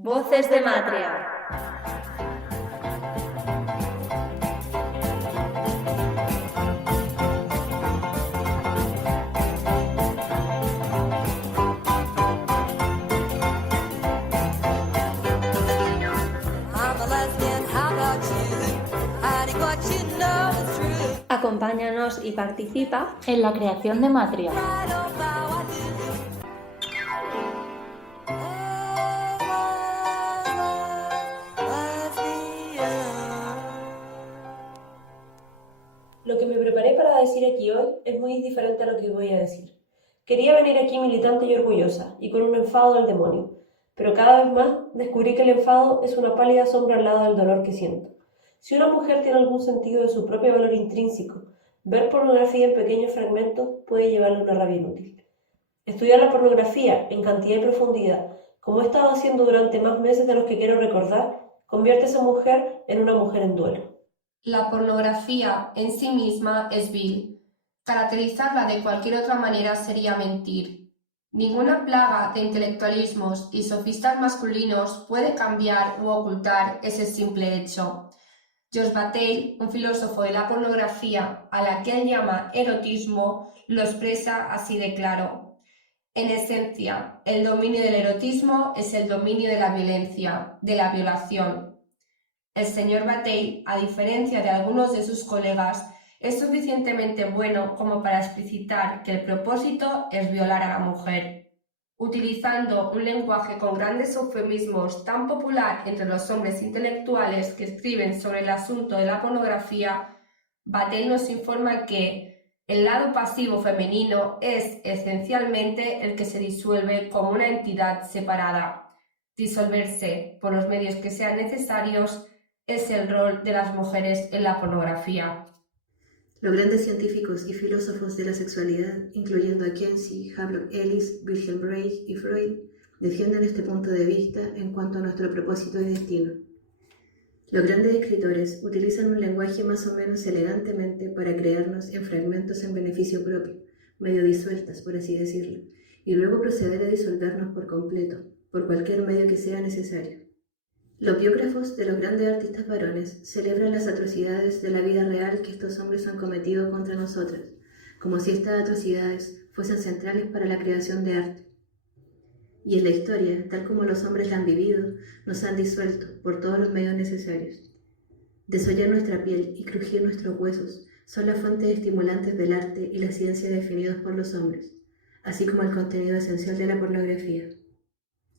Voces de Matria. Acompáñanos y participa en la creación de Matria. Lo que me preparé para decir aquí hoy es muy diferente a lo que voy a decir. Quería venir aquí militante y orgullosa, y con un enfado del demonio, pero cada vez más descubrí que el enfado es una pálida sombra al lado del dolor que siento. Si una mujer tiene algún sentido de su propio valor intrínseco, ver pornografía en pequeños fragmentos puede llevarle una rabia inútil. Estudiar la pornografía en cantidad y profundidad, como he estado haciendo durante más meses de los que quiero recordar, convierte a esa mujer en una mujer en duelo. La pornografía en sí misma es vil. Caracterizarla de cualquier otra manera sería mentir. Ninguna plaga de intelectualismos y sofistas masculinos puede cambiar u ocultar ese simple hecho. George Bataille, un filósofo de la pornografía a la que él llama erotismo, lo expresa así de claro. En esencia, el dominio del erotismo es el dominio de la violencia, de la violación. El señor Bataille, a diferencia de algunos de sus colegas, es suficientemente bueno como para explicitar que el propósito es violar a la mujer. Utilizando un lenguaje con grandes eufemismos tan popular entre los hombres intelectuales que escriben sobre el asunto de la pornografía, Bataille nos informa que el lado pasivo femenino es esencialmente el que se disuelve como una entidad separada. Disolverse, por los medios que sean necesarios, es el rol de las mujeres en la pornografía. Los grandes científicos y filósofos de la sexualidad, incluyendo a Kinsey, Havelock Ellis, Wilhelm Reich y Freud, defienden este punto de vista en cuanto a nuestro propósito y destino. Los grandes escritores utilizan un lenguaje más o menos elegantemente para crearnos en fragmentos en beneficio propio, medio disueltas, por así decirlo, y luego proceder a disolvernos por completo, por cualquier medio que sea necesario. Los biógrafos de los grandes artistas varones celebran las atrocidades de la vida real que estos hombres han cometido contra nosotras, como si estas atrocidades fuesen centrales para la creación de arte. Y en la historia, tal como los hombres la han vivido, nos han disuelto por todos los medios necesarios. Desollar nuestra piel y crujir nuestros huesos son las fuentes estimulantes del arte y la ciencia definidos por los hombres, así como el contenido esencial de la pornografía.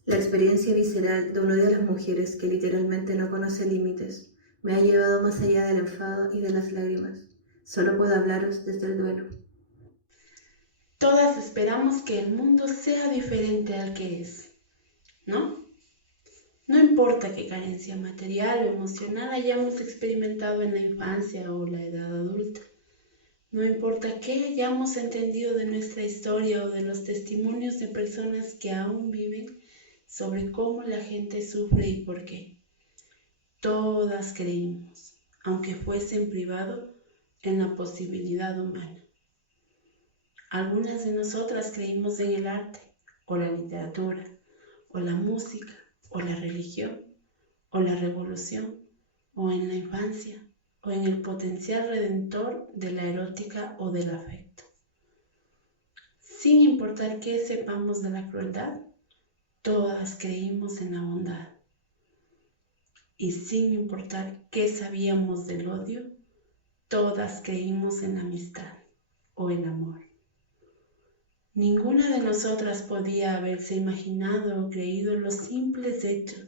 La experiencia visceral de uno de las mujeres que literalmente no conoce límites me ha llevado más allá del enfado y de las lágrimas. Solo puedo hablaros desde el duelo. Todas esperamos que el mundo sea diferente al que es, ¿no? No importa qué carencia material o emocional hayamos experimentado en la infancia o la edad adulta. No importa qué hayamos entendido de nuestra historia o de los testimonios de personas que aún viven sobre cómo la gente sufre y por qué. Todas creímos, aunque fuese en privado, en la posibilidad humana. Algunas de nosotras creímos en el arte, o la literatura, o la música, o la religión, o la revolución, o en la infancia, o en el potencial redentor de la erótica o del afecto. Sin importar qué sepamos de la crueldad, todas creímos en la bondad. Y sin importar qué sabíamos del odio, todas creímos en la amistad o el amor. Ninguna de nosotras podía haberse imaginado o creído en los simples hechos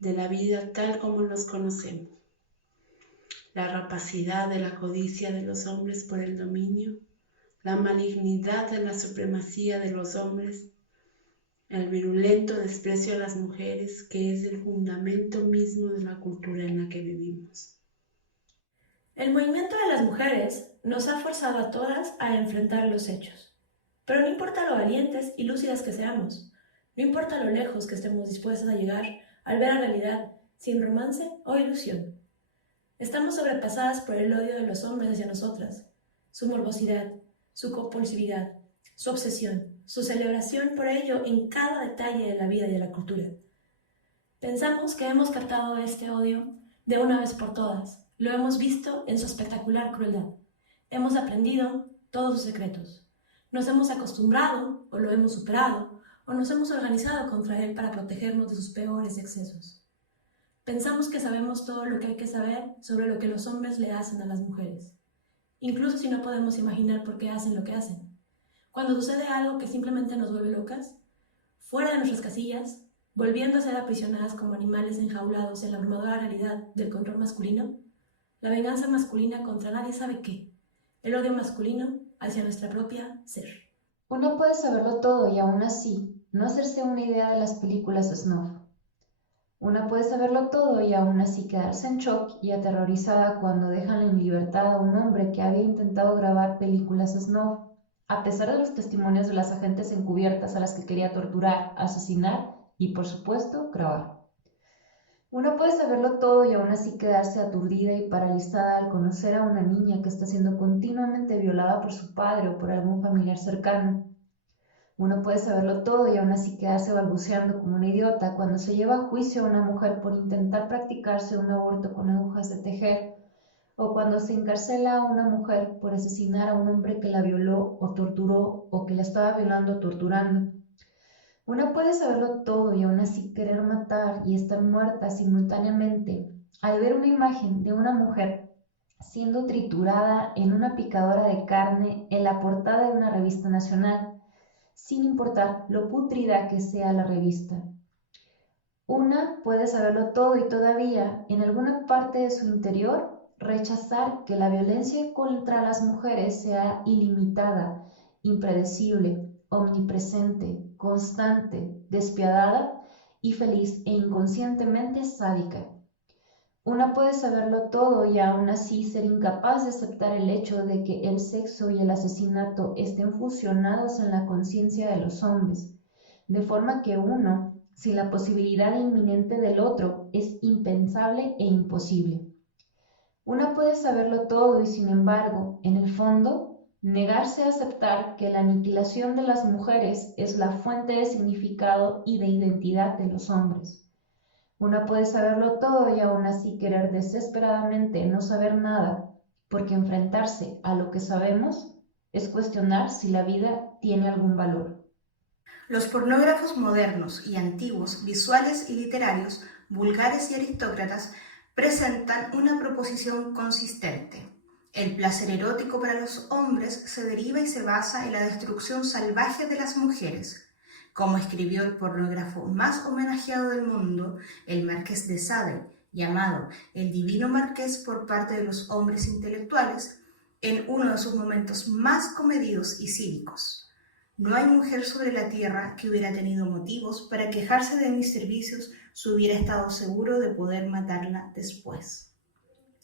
de la vida tal como los conocemos. La rapacidad de la codicia de los hombres por el dominio, la malignidad de la supremacía de los hombres, el virulento desprecio a las mujeres, que es el fundamento mismo de la cultura en la que vivimos. El movimiento de las mujeres nos ha forzado a todas a enfrentar los hechos. Pero no importa lo valientes y lúcidas que seamos, no importa lo lejos que estemos dispuestas a llegar al ver la realidad sin romance o ilusión. Estamos sobrepasadas por el odio de los hombres hacia nosotras, su morbosidad, su compulsividad, su obsesión, su celebración por ello en cada detalle de la vida y de la cultura. Pensamos que hemos captado este odio de una vez por todas. Lo hemos visto en su espectacular crueldad. Hemos aprendido todos sus secretos. Nos hemos acostumbrado, o lo hemos superado, o nos hemos organizado contra él para protegernos de sus peores excesos. Pensamos que sabemos todo lo que hay que saber sobre lo que los hombres le hacen a las mujeres, incluso si no podemos imaginar por qué hacen lo que hacen. Cuando sucede algo que simplemente nos vuelve locas, fuera de nuestras casillas, volviendo a ser aprisionadas como animales enjaulados en la abrumadora realidad del control masculino, la venganza masculina contra nadie sabe qué, el odio masculino hacia nuestra propia ser. Uno puede saberlo todo y aún así no hacerse una idea de las películas snuff. Una puede saberlo todo y aún así quedarse en shock y aterrorizada cuando dejan en libertad a un hombre que había intentado grabar películas snuff, a pesar de los testimonios de las agentes encubiertas a las que quería torturar, asesinar y, por supuesto, grabar. Uno puede saberlo todo y aún así quedarse aturdida y paralizada al conocer a una niña que está siendo continuamente violada por su padre o por algún familiar cercano. Uno puede saberlo todo y aún así quedarse balbuceando como una idiota cuando se lleva a juicio a una mujer por intentar practicarse un aborto con agujas de tejer, o cuando se encarcela a una mujer por asesinar a un hombre que la violó o torturó o que la estaba violando o torturando. Una puede saberlo todo y aún así querer matar y estar muerta simultáneamente al ver una imagen de una mujer siendo triturada en una picadora de carne en la portada de una revista nacional, sin importar lo pútrida que sea la revista. Una puede saberlo todo y todavía, en alguna parte de su interior, rechazar que la violencia contra las mujeres sea ilimitada, impredecible, omnipresente, constante, despiadada y feliz e inconscientemente sádica. Una puede saberlo todo y aún así ser incapaz de aceptar el hecho de que el sexo y el asesinato estén fusionados en la conciencia de los hombres, de forma que uno, sin la posibilidad inminente del otro, es impensable e imposible. Una puede saberlo todo y sin embargo, en el fondo, negarse a aceptar que la aniquilación de las mujeres es la fuente de significado y de identidad de los hombres. Una puede saberlo todo y aún así querer desesperadamente no saber nada, porque enfrentarse a lo que sabemos es cuestionar si la vida tiene algún valor. Los pornógrafos modernos y antiguos, visuales y literarios, vulgares y aristócratas, presentan una proposición consistente. El placer erótico para los hombres se deriva y se basa en la destrucción salvaje de las mujeres. Como escribió el pornógrafo más homenajeado del mundo, el Marqués de Sade, llamado el Divino Marqués por parte de los hombres intelectuales, en uno de sus momentos más comedidos y cívicos. No hay mujer sobre la tierra que hubiera tenido motivos para quejarse de mis servicios si hubiera estado seguro de poder matarla después.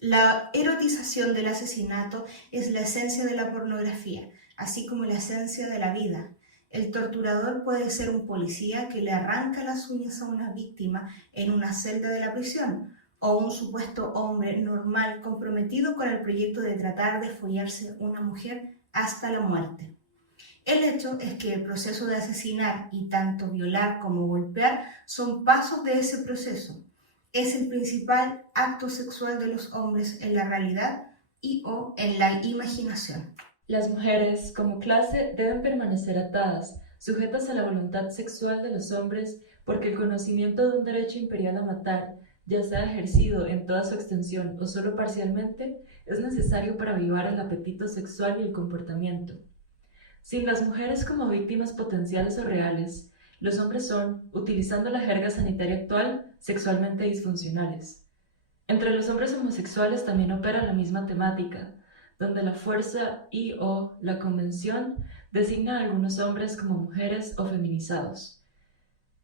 La erotización del asesinato es la esencia de la pornografía, así como la esencia de la vida. El torturador puede ser un policía que le arranca las uñas a una víctima en una celda de la prisión, o un supuesto hombre normal comprometido con el proyecto de tratar de follarse una mujer hasta la muerte. El hecho es que el proceso de asesinar y tanto violar como golpear son pasos de ese proceso. Es el principal acto sexual de los hombres en la realidad y o en la imaginación. Las mujeres, como clase, deben permanecer atadas, sujetas a la voluntad sexual de los hombres, porque el conocimiento de un derecho imperial a matar, ya sea ejercido en toda su extensión o solo parcialmente, es necesario para avivar el apetito sexual y el comportamiento. Sin las mujeres como víctimas potenciales o reales, los hombres son, utilizando la jerga sanitaria actual, sexualmente disfuncionales. Entre los hombres homosexuales también opera la misma temática, donde la fuerza y o la convención designa a algunos hombres como mujeres o feminizados.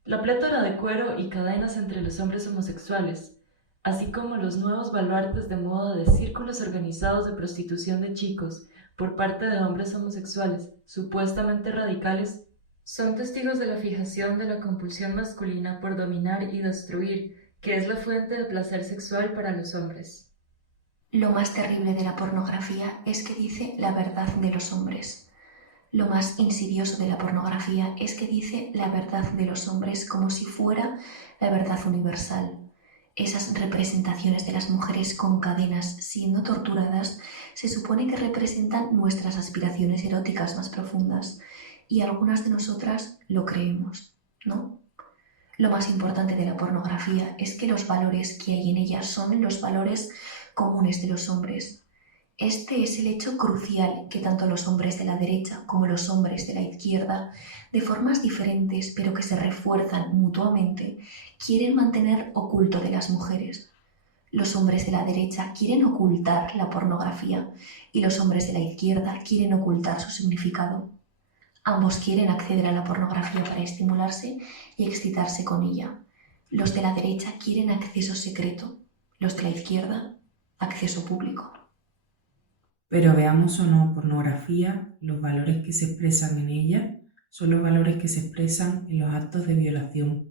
La plétora de cuero y cadenas entre los hombres homosexuales, así como los nuevos baluartes de moda de círculos organizados de prostitución de chicos por parte de hombres homosexuales supuestamente radicales, son testigos de la fijación de la compulsión masculina por dominar y destruir, que es la fuente de placer sexual para los hombres. Lo más terrible de la pornografía es que dice la verdad de los hombres. Lo más insidioso de la pornografía es que dice la verdad de los hombres como si fuera la verdad universal. Esas representaciones de las mujeres con cadenas siendo torturadas se supone que representan nuestras aspiraciones eróticas más profundas y algunas de nosotras lo creemos, ¿no? Lo más importante de la pornografía es que los valores que hay en ella son los valores comunes de los hombres. Este es el hecho crucial que tanto los hombres de la derecha como los hombres de la izquierda, de formas diferentes pero que se refuerzan mutuamente, quieren mantener oculto de las mujeres. Los hombres de la derecha quieren ocultar la pornografía y los hombres de la izquierda quieren ocultar su significado. Ambos quieren acceder a la pornografía para estimularse y excitarse con ella. Los de la derecha quieren acceso secreto, los de la izquierda, acceso público. Pero veamos o no pornografía, los valores que se expresan en ella son los valores que se expresan en los actos de violación,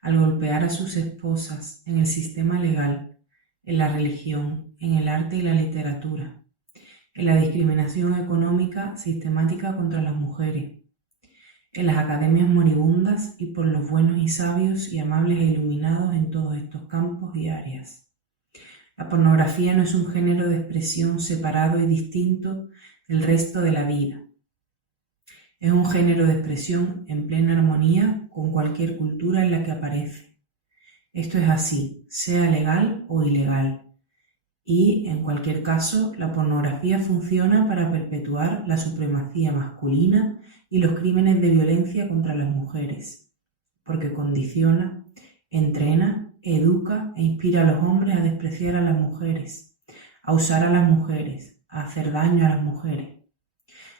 al golpear a sus esposas en el sistema legal, en la religión, en el arte y la literatura, en la discriminación económica sistemática contra las mujeres, en las academias moribundas y por los buenos y sabios y amables e iluminados en todos estos campos y áreas. La pornografía no es un género de expresión separado y distinto del resto de la vida. Es un género de expresión en plena armonía con cualquier cultura en la que aparece. Esto es así, sea legal o ilegal. Y, en cualquier caso, la pornografía funciona para perpetuar la supremacía masculina y los crímenes de violencia contra las mujeres, porque condiciona, entrena, educa e inspira a los hombres a despreciar a las mujeres, a usar a las mujeres, a hacer daño a las mujeres.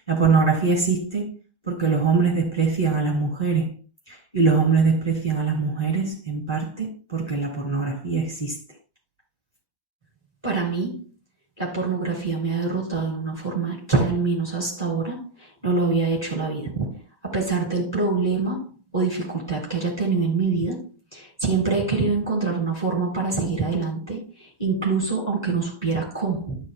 La pornografía existe porque los hombres desprecian a las mujeres y los hombres desprecian a las mujeres en parte porque la pornografía existe. Para mí, la pornografía me ha derrotado de una forma que al menos hasta ahora no lo había hecho la vida. A pesar del problema o dificultad que haya tenido en mi vida, siempre he querido encontrar una forma para seguir adelante, incluso aunque no supiera cómo.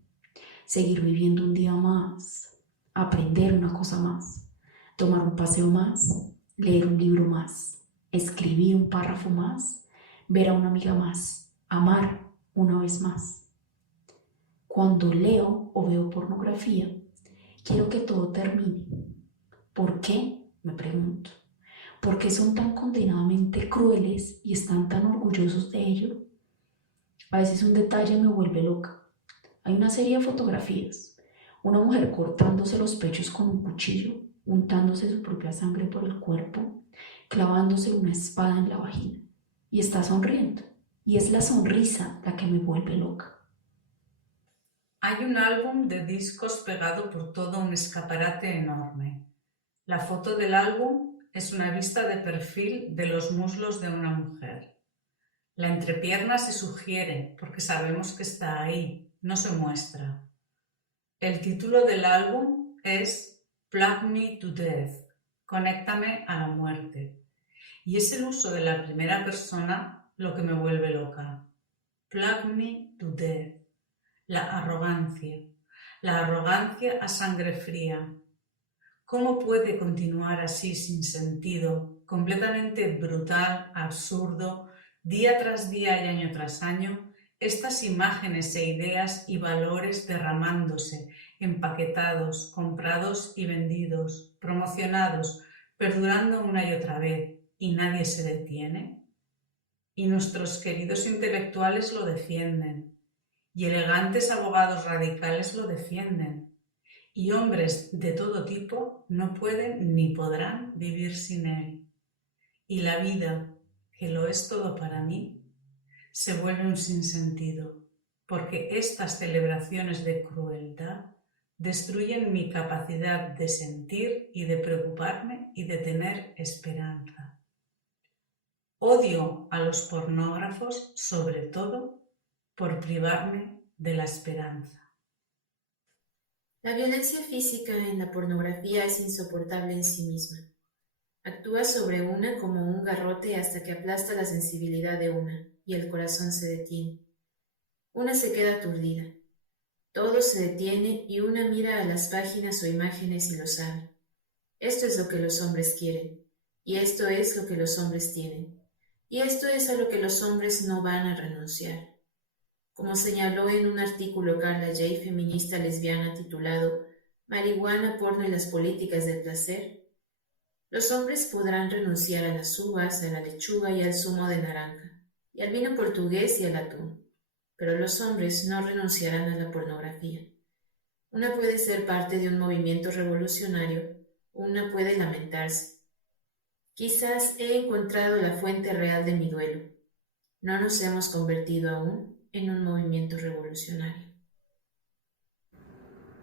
Seguir viviendo un día más, aprender una cosa más, tomar un paseo más, leer un libro más, escribir un párrafo más, ver a una amiga más, amar una vez más. Cuando leo o veo pornografía, quiero que todo termine. ¿Por qué? Me pregunto. ¿Por qué son tan condenadamente crueles y están tan orgullosos de ello? A veces un detalle me vuelve loca. Hay una serie de fotografías. Una mujer cortándose los pechos con un cuchillo, untándose su propia sangre por el cuerpo, clavándose una espada en la vagina. Y está sonriendo. Y es la sonrisa la que me vuelve loca. Hay un álbum de discos pegado por todo un escaparate enorme. La foto del álbum es una vista de perfil de los muslos de una mujer. La entrepierna se sugiere porque sabemos que está ahí, no se muestra. El título del álbum es Plug Me to Death, Conéctame a la muerte. Y es el uso de la primera persona lo que me vuelve loca. Plug Me to Death. La arrogancia a sangre fría. ¿Cómo puede continuar así sin sentido, completamente brutal, absurdo, día tras día y año tras año, estas imágenes e ideas y valores derramándose, empaquetados, comprados y vendidos, promocionados, perdurando una y otra vez, y nadie se detiene? Y nuestros queridos intelectuales lo defienden. Y elegantes abogados radicales lo defienden. Y hombres de todo tipo no pueden ni podrán vivir sin él. Y la vida, que lo es todo para mí, se vuelve un sinsentido, porque estas celebraciones de crueldad destruyen mi capacidad de sentir y de preocuparme y de tener esperanza. Odio a los pornógrafos, sobre todo, por privarme de la esperanza. La violencia física en la pornografía es insoportable en sí misma. Actúa sobre una como un garrote hasta que aplasta la sensibilidad de una y el corazón se detiene. Una se queda aturdida. Todo se detiene y una mira a las páginas o imágenes y lo sabe. Esto es lo que los hombres quieren y esto es lo que los hombres tienen. Y esto es a lo que los hombres no van a renunciar. Como señaló en un artículo Carla J., feminista lesbiana, titulado Marihuana, porno y las políticas del placer, los hombres podrán renunciar a las uvas, a la lechuga y al zumo de naranja, y al vino portugués y al atún, pero los hombres no renunciarán a la pornografía. Una puede ser parte de un movimiento revolucionario, una puede lamentarse. Quizás he encontrado la fuente real de mi duelo. No nos hemos convertido aún en un movimiento revolucionario.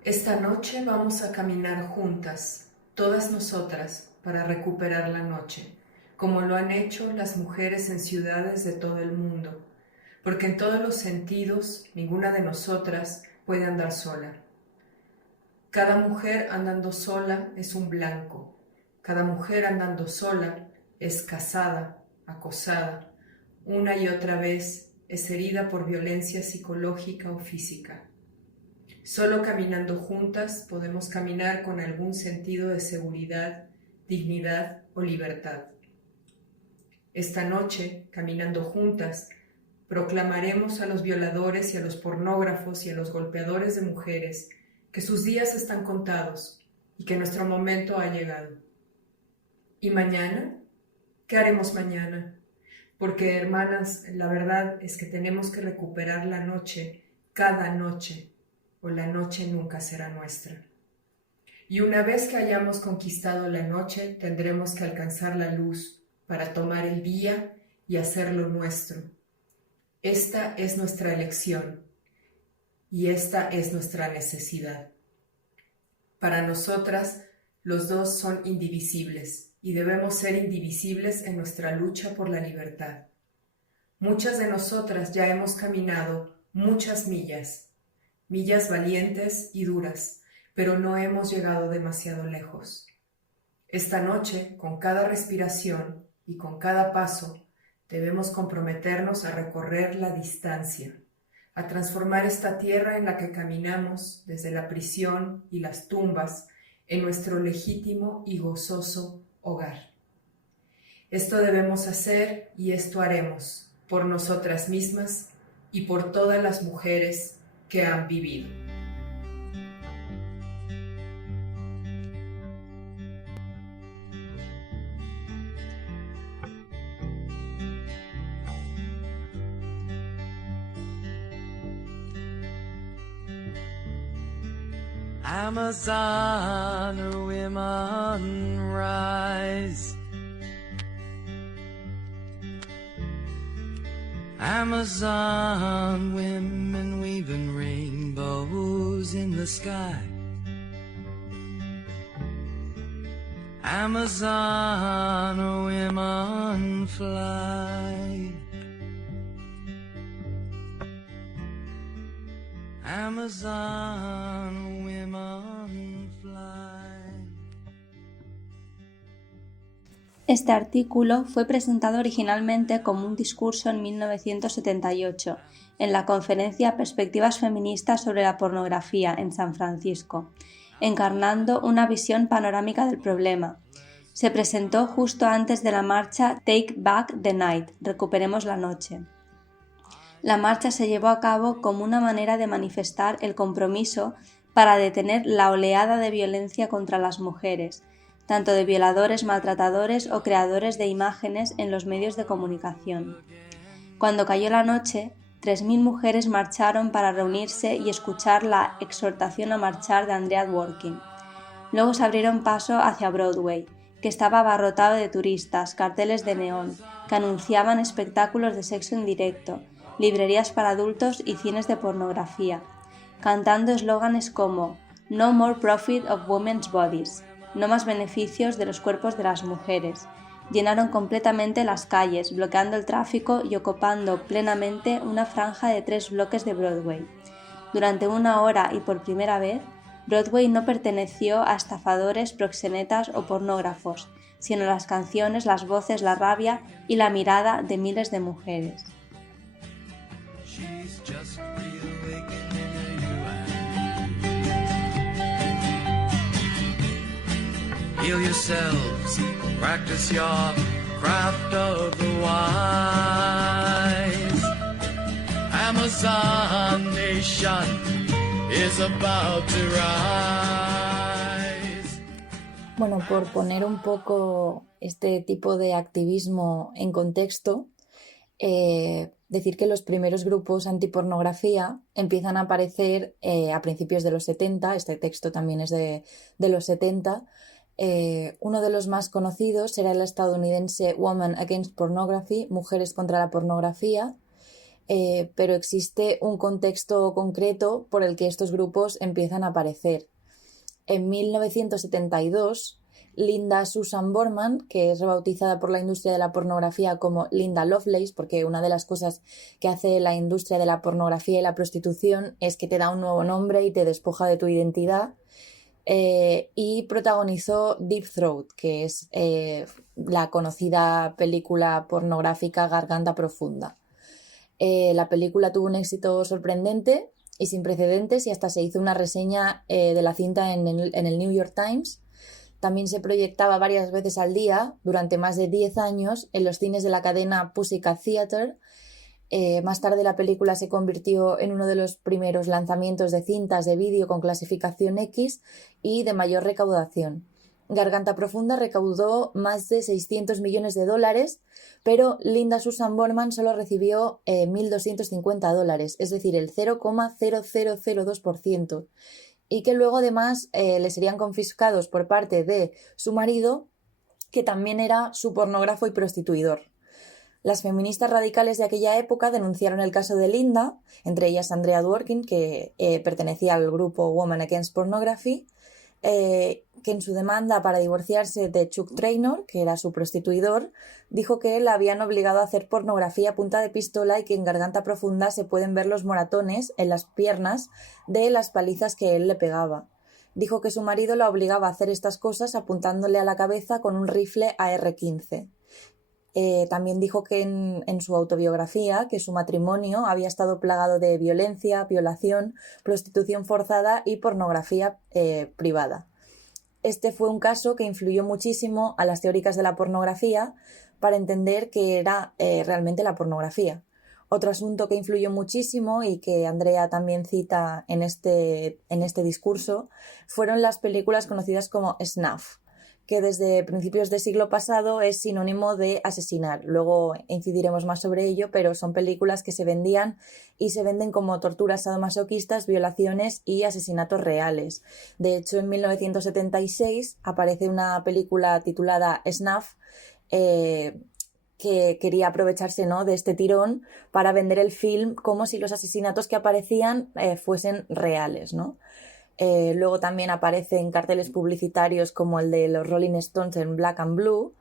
Esta noche vamos a caminar juntas, todas nosotras, para recuperar la noche, como lo han hecho las mujeres en ciudades de todo el mundo, porque en todos los sentidos ninguna de nosotras puede andar sola. Cada mujer andando sola es un blanco, cada mujer andando sola es casada, acosada, una y otra vez es herida por violencia psicológica o física. Solo caminando juntas podemos caminar con algún sentido de seguridad, dignidad o libertad. Esta noche, caminando juntas, proclamaremos a los violadores y a los pornógrafos y a los golpeadores de mujeres que sus días están contados y que nuestro momento ha llegado. ¿Y mañana? ¿Qué haremos mañana? Porque, hermanas, la verdad es que tenemos que recuperar la noche, cada noche, o la noche nunca será nuestra. Y una vez que hayamos conquistado la noche, tendremos que alcanzar la luz para tomar el día y hacerlo nuestro. Esta es nuestra elección y esta es nuestra necesidad. Para nosotras, los dos son indivisibles y debemos ser indivisibles en nuestra lucha por la libertad. Muchas de nosotras ya hemos caminado muchas millas valientes y duras, pero no hemos llegado demasiado lejos. Esta noche, con cada respiración y con cada paso, debemos comprometernos a recorrer la distancia, a transformar esta tierra en la que caminamos desde la prisión y las tumbas en nuestro legítimo y gozoso hogar. Esto debemos hacer y esto haremos por nosotras mismas y por todas las mujeres que han vivido. Amazon women rise. Amazon women weaving rainbows in the sky. Amazon women fly. Amazon women fly. Este artículo fue presentado originalmente como un discurso en 1978 en la conferencia Perspectivas Feministas sobre la Pornografía en San Francisco, encarnando una visión panorámica del problema. Se presentó justo antes de la marcha Take Back the Night, Recuperemos la Noche. La marcha se llevó a cabo como una manera de manifestar el compromiso para detener la oleada de violencia contra las mujeres, tanto de violadores, maltratadores o creadores de imágenes en los medios de comunicación. Cuando cayó la noche, 3.000 mujeres marcharon para reunirse y escuchar la exhortación a marchar de Andrea Dworkin. Luego se abrieron paso hacia Broadway, que estaba abarrotado de turistas, carteles de neón, que anunciaban espectáculos de sexo en directo, librerías para adultos y cines de pornografía, cantando eslóganes como No more profit of women's bodies, no más beneficios de los cuerpos de las mujeres. Llenaron completamente las calles, bloqueando el tráfico y ocupando plenamente una franja de 3 bloques de Broadway. Durante 1 hora y por primera vez, Broadway no perteneció a estafadores, proxenetas o pornógrafos, sino a las canciones, las voces, la rabia y la mirada de miles de mujeres. Heal yourselves, practice your craft of the wise. Amazon nation is about to rise. Bueno, por poner un poco este tipo de activismo en contexto, decir que los primeros grupos antipornografía empiezan a aparecer a principios de los 70, este texto también es de los 70. Uno de los más conocidos era el estadounidense Women Against Pornography, Mujeres contra la Pornografía, pero existe un contexto concreto por el que estos grupos empiezan a aparecer. En 1972, Linda Susan Borman, que es rebautizada por la industria de la pornografía como Linda Lovelace, porque una de las cosas que hace la industria de la pornografía y la prostitución es que te da un nuevo nombre y te despoja de tu identidad, y protagonizó Deep Throat, que es la conocida película pornográfica Garganta Profunda. La película tuvo un éxito sorprendente y sin precedentes y hasta se hizo una reseña de la cinta en el New York Times. También se proyectaba varias veces al día durante más de 10 años en los cines de la cadena Pussycat Theatre. Más tarde la película se convirtió en uno de los primeros lanzamientos de cintas de vídeo con clasificación X y de mayor recaudación. Garganta Profunda recaudó más de $600 millones, pero Linda Susan Borman solo recibió $1.250, es decir, el 0,0002%. Y que luego además le serían confiscados por parte de su marido, que también era su pornógrafo y prostituidor. Las feministas radicales de aquella época denunciaron el caso de Linda, entre ellas Andrea Dworkin, que pertenecía al grupo Women Against Pornography, que en su demanda para divorciarse de Chuck Traynor, que era su prostituidor, dijo que la habían obligado a hacer pornografía a punta de pistola y que en Garganta Profunda se pueden ver los moratones en las piernas de las palizas que él le pegaba. Dijo que su marido la obligaba a hacer estas cosas apuntándole a la cabeza con un rifle AR-15. También dijo que en su autobiografía que su matrimonio había estado plagado de violencia, violación, prostitución forzada y pornografía privada. Este fue un caso que influyó muchísimo a las teóricas de la pornografía para entender qué era realmente la pornografía. Otro asunto que influyó muchísimo y que Andrea también cita en este discurso fueron las películas conocidas como snuff, que desde principios del siglo pasado es sinónimo de asesinar. Luego incidiremos más sobre ello, pero son películas que se vendían y se venden como torturas sadomasoquistas, violaciones y asesinatos reales. De hecho, en 1976 aparece una película titulada Snuff, que quería aprovecharse, ¿no?, de este tirón para vender el film como si los asesinatos que aparecían fuesen reales, ¿no? Luego también aparece en carteles publicitarios como el de los Rolling Stones en Black and Blue,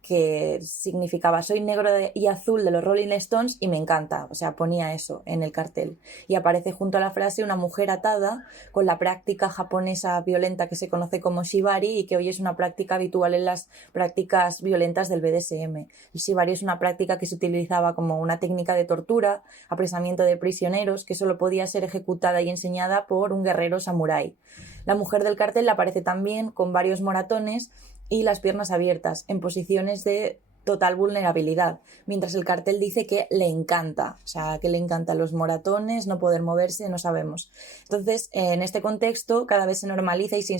que significaba soy negro y azul de los Rolling Stones y me encanta, o sea, ponía eso en el cartel. Y aparece junto a la frase una mujer atada con la práctica japonesa violenta que se conoce como shibari y que hoy es una práctica habitual en las prácticas violentas del BDSM. El shibari es una práctica que se utilizaba como una técnica de tortura, apresamiento de prisioneros, que solo podía ser ejecutada y enseñada por un guerrero samurái. La mujer del cartel aparece también con varios moratones y las piernas abiertas, en posiciones de total vulnerabilidad, mientras el cartel dice que le encanta, o sea, que le encantan los moratones, no poder moverse, no sabemos. Entonces, en este contexto, cada vez se normaliza y se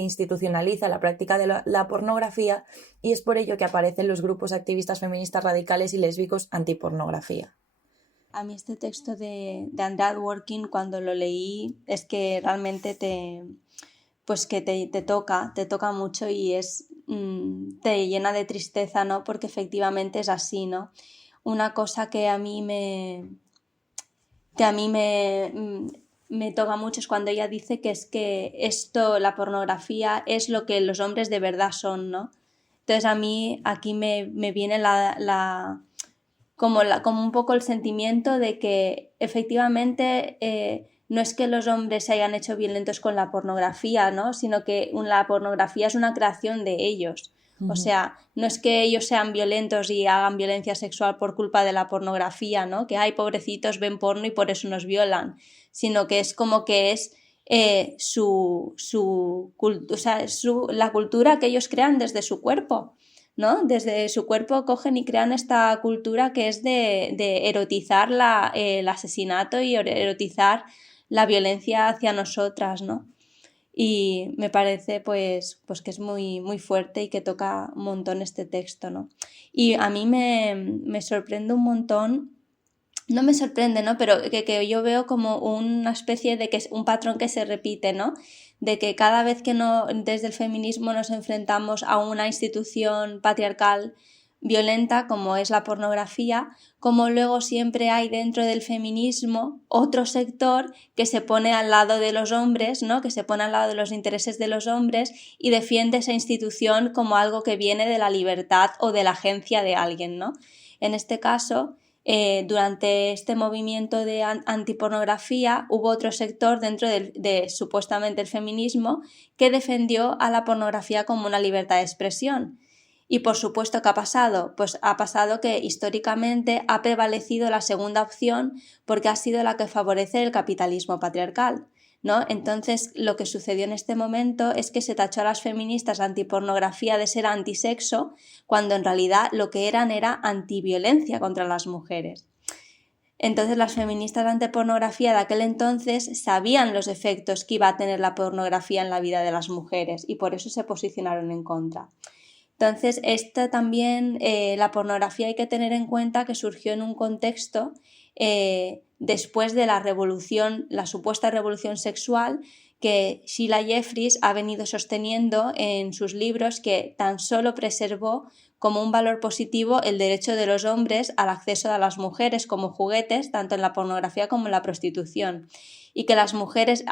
institucionaliza la práctica de la pornografía y es por ello que aparecen los grupos activistas feministas radicales y lésbicos antipornografía. A mí este texto de Andrea Dworkin, cuando lo leí, es que realmente te toca mucho y te llena de tristeza, ¿no? Porque efectivamente es así, ¿no? Una cosa que a mí me toca mucho es cuando ella dice que es que la pornografía es lo que los hombres de verdad son, ¿no? Entonces a mí aquí me viene como un poco el sentimiento de que efectivamente no es que los hombres se hayan hecho violentos con la pornografía, ¿no?, sino que la pornografía es una creación de ellos. O sea, no es que ellos sean violentos y hagan violencia sexual por culpa de la pornografía, ¿no?, que ay, pobrecitos, ven porno y por eso nos violan, sino que es como que es la cultura que ellos crean desde su cuerpo, ¿no? Desde su cuerpo cogen y crean esta cultura que es de erotizar el asesinato y erotizar la violencia hacia nosotras, ¿no? Y me parece pues que es muy, muy fuerte y que toca un montón este texto, ¿no? Y a mí me sorprende un montón, no me sorprende, ¿no? Pero que yo veo como una especie de que es un patrón que se repite, ¿no? De que cada vez que desde el feminismo nos enfrentamos a una institución patriarcal violenta como es la pornografía, como luego siempre hay dentro del feminismo otro sector que se pone al lado de los hombres, ¿no? Que se pone al lado de los intereses de los hombres y defiende esa institución como algo que viene de la libertad o de la agencia de alguien, ¿no? En este caso, durante este movimiento de antipornografía hubo otro sector dentro de supuestamente el feminismo que defendió a la pornografía como una libertad de expresión. Y por supuesto, ¿qué ha pasado? Pues ha pasado que históricamente ha prevalecido la segunda opción porque ha sido la que favorece el capitalismo patriarcal, ¿no? Entonces, lo que sucedió en este momento es que se tachó a las feministas antipornografía de ser antisexo, cuando en realidad lo que eran era antiviolencia contra las mujeres. Entonces, las feministas antipornografía de aquel entonces sabían los efectos que iba a tener la pornografía en la vida de las mujeres y por eso se posicionaron en contra. Entonces, esta también, la pornografía hay que tener en cuenta que surgió en un contexto después de la revolución, la supuesta revolución sexual que Sheila Jeffries ha venido sosteniendo en sus libros, que tan solo preservó como un valor positivo el derecho de los hombres al acceso a las mujeres como juguetes, tanto en la pornografía como en la prostitución, y que las mujeres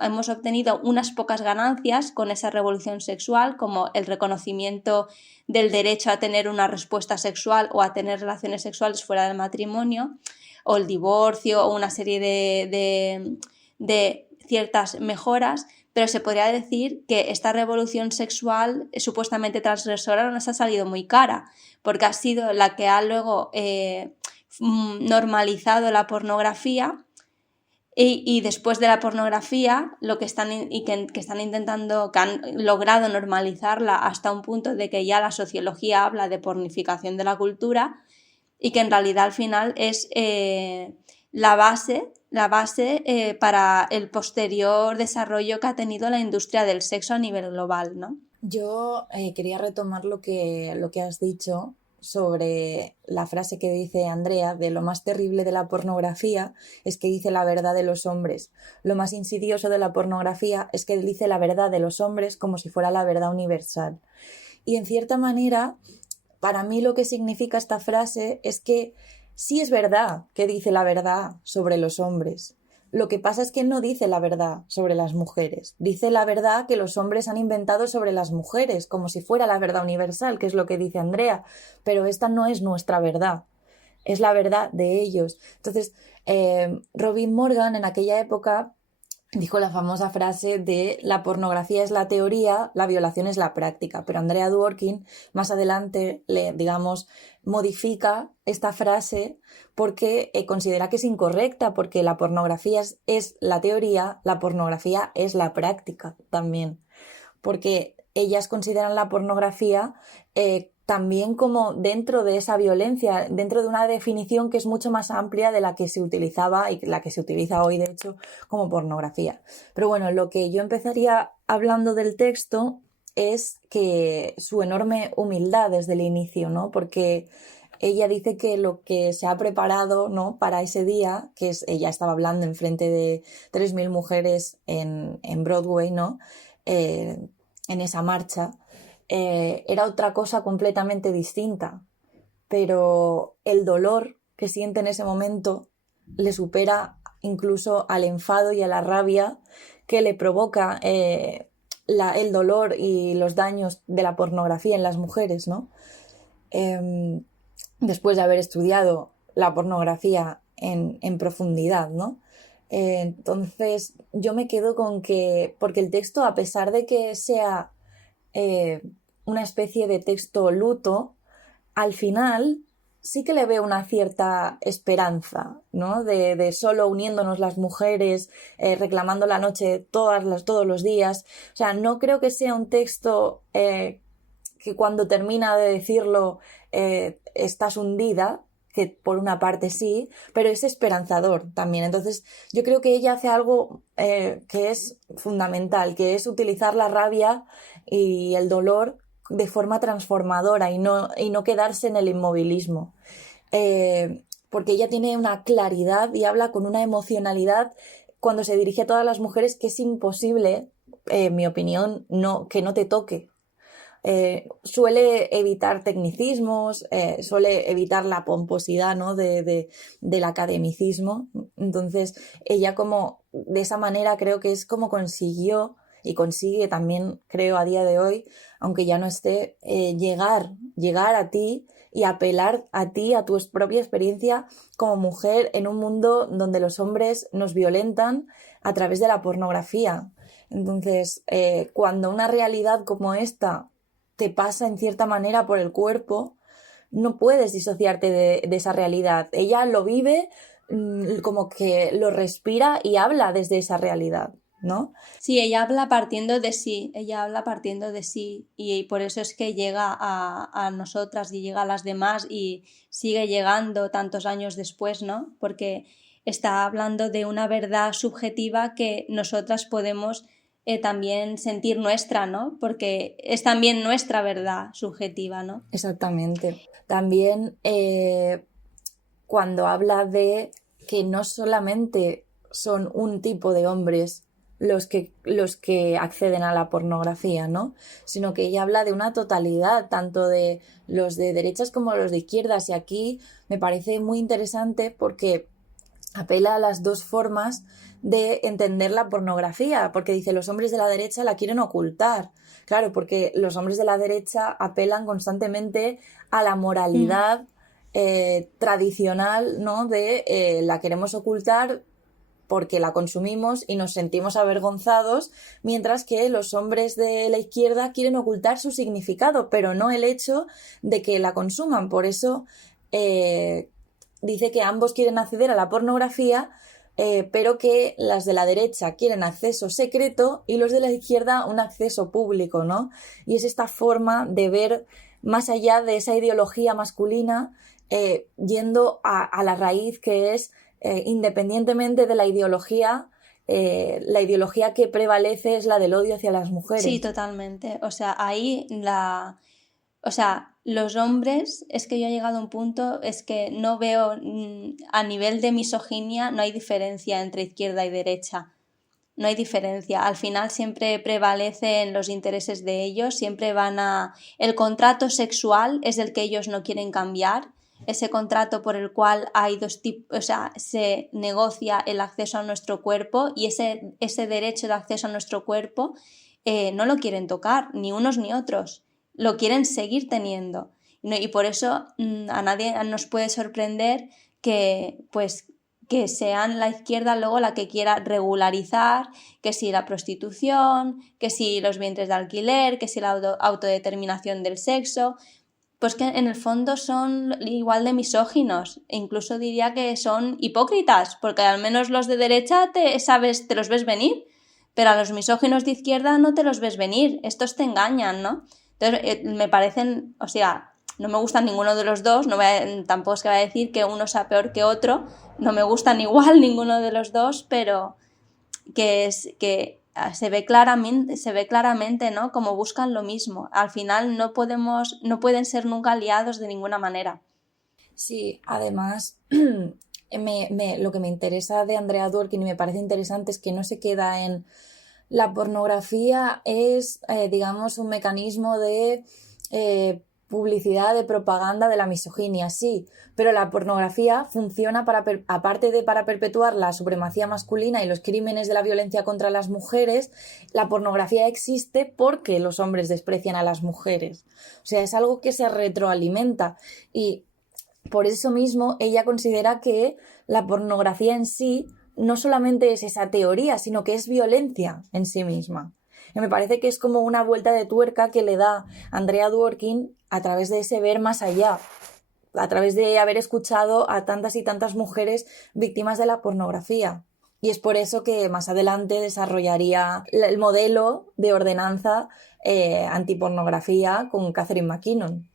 hemos obtenido unas pocas ganancias con esa revolución sexual, como el reconocimiento del derecho a tener una respuesta sexual o a tener relaciones sexuales fuera del matrimonio, o el divorcio, o una serie de ciertas mejoras, pero se podría decir que esta revolución sexual supuestamente transgresora nos ha salido muy cara, porque ha sido la que ha luego normalizado la pornografía. Y después de la pornografía, lo que están intentando, que han logrado normalizarla hasta un punto de que ya la sociología habla de pornificación de la cultura, y que en realidad al final es la base para el posterior desarrollo que ha tenido la industria del sexo a nivel global, ¿no? Yo quería retomar lo que has dicho sobre la frase que dice Andrea de lo más terrible de la pornografía es que dice la verdad de los hombres. Lo más insidioso de la pornografía es que dice la verdad de los hombres como si fuera la verdad universal. Y en cierta manera, para mí lo que significa esta frase es que sí es verdad que dice la verdad sobre los hombres. Lo que pasa es que no dice la verdad sobre las mujeres. Dice la verdad que los hombres han inventado sobre las mujeres, como si fuera la verdad universal, que es lo que dice Andrea. Pero esta no es nuestra verdad, es la verdad de ellos. Entonces, Robin Morgan en aquella época dijo la famosa frase de la pornografía es la teoría, la violación es la práctica. Pero Andrea Dworkin más adelante modifica esta frase porque considera que es incorrecta, porque la pornografía es la teoría, la pornografía es la práctica también. Porque ellas consideran la pornografía también como dentro de esa violencia, dentro de una definición que es mucho más amplia de la que se utilizaba y la que se utiliza hoy, de hecho, como pornografía. Pero bueno, lo que yo empezaría hablando del texto es que su enorme humildad desde el inicio, ¿no? Porque ella dice que lo que se ha preparado, ¿no?, para ese día, que es, ella estaba hablando en frente de 3.000 mujeres en Broadway, ¿no?, en esa marcha, era otra cosa completamente distinta, pero el dolor que siente en ese momento le supera incluso al enfado y a la rabia que le provoca el dolor y los daños de la pornografía en las mujeres, ¿no? Después de haber estudiado la pornografía en profundidad, ¿no? Entonces yo me quedo con que, porque el texto, a pesar de que sea una especie de texto luto, al final sí que le veo una cierta esperanza, ¿no? De solo uniéndonos las mujeres, reclamando la noche todos los días. O sea, no creo que sea un texto que cuando termina de decirlo estás hundida, que por una parte sí, pero es esperanzador también. Entonces yo creo que ella hace algo que es fundamental, que es utilizar la rabia y el dolor de forma transformadora y no quedarse en el inmovilismo. Porque ella tiene una claridad y habla con una emocionalidad cuando se dirige a todas las mujeres que es imposible, en mi opinión, que no te toque. Suele evitar tecnicismos, suele evitar la pomposidad, ¿no? del academicismo. Entonces ella como de esa manera creo que es como consiguió y consigue también, creo, a día de hoy, aunque ya no esté, llegar a ti y apelar a ti, a tu propia experiencia como mujer en un mundo donde los hombres nos violentan a través de la pornografía. Entonces, cuando una realidad como esta te pasa en cierta manera por el cuerpo, no puedes disociarte de esa realidad. Ella lo vive, como que lo respira y habla desde esa realidad, ¿no? Sí, ella habla partiendo de sí y por eso es que llega a nosotras y llega a las demás y sigue llegando tantos años después, ¿no? Porque está hablando de una verdad subjetiva que nosotras podemos también sentir nuestra, ¿no? Porque es también nuestra verdad subjetiva, ¿no? Exactamente. También cuando habla de que no solamente son un tipo de hombres los que acceden a la pornografía, ¿no? Sino que ella habla de una totalidad, tanto de los de derechas como los de izquierdas, y aquí me parece muy interesante porque apela a las dos formas de entender la pornografía, porque dice los hombres de la derecha la quieren ocultar. Claro, porque los hombres de la derecha apelan constantemente a la moralidad tradicional, ¿no? De la queremos ocultar porque la consumimos y nos sentimos avergonzados, mientras que los hombres de la izquierda quieren ocultar su significado, pero no el hecho de que la consuman. Por eso dice que ambos quieren acceder a la pornografía, pero que las de la derecha quieren acceso secreto y los de la izquierda un acceso público, ¿no? Y es esta forma de ver más allá de esa ideología masculina, yendo a la raíz, que es, independientemente de la ideología que prevalece es la del odio hacia las mujeres. Sí, totalmente. O sea, ahí los hombres, es que yo he llegado a un punto, es que no veo, a nivel de misoginia, no hay diferencia entre izquierda y derecha. No hay diferencia. Al final siempre prevalecen los intereses de ellos, siempre el contrato sexual es el que ellos no quieren cambiar, ese contrato por el cual hay dos tipos, o sea, se negocia el acceso a nuestro cuerpo y ese derecho de acceso a nuestro cuerpo no lo quieren tocar, ni unos ni otros. Lo quieren seguir teniendo. Y por eso a nadie nos puede sorprender que sean la izquierda luego la que quiera regularizar, que si la prostitución, que si los vientres de alquiler, que si la autodeterminación del sexo, pues que en el fondo son igual de misóginos, e incluso diría que son hipócritas, porque al menos los de derecha te los ves venir, pero a los misóginos de izquierda no te los ves venir, estos te engañan, ¿no? Entonces me parecen, o sea, no me gustan ninguno de los dos, tampoco es que vaya a decir que uno sea peor que otro, no me gustan igual ninguno de los dos, pero que se ve claramente, ¿no? Como buscan lo mismo. Al final no pueden ser nunca aliados de ninguna manera. Sí, además lo que me interesa de Andrea Dworkin y me parece interesante es que no se queda en la pornografía es, digamos, un mecanismo de publicidad, de propaganda de la misoginia, sí, pero la pornografía funciona aparte de para perpetuar la supremacía masculina y los crímenes de la violencia contra las mujeres, la pornografía existe porque los hombres desprecian a las mujeres. O sea, es algo que se retroalimenta y por eso mismo ella considera que la pornografía en sí no solamente es esa teoría, sino que es violencia en sí misma. Y me parece que es como una vuelta de tuerca que le da Andrea Dworkin a través de ese ver más allá, a través de haber escuchado a tantas y tantas mujeres víctimas de la pornografía. Y es por eso que más adelante desarrollaría el modelo de ordenanza antipornografía con Catherine MacKinnon.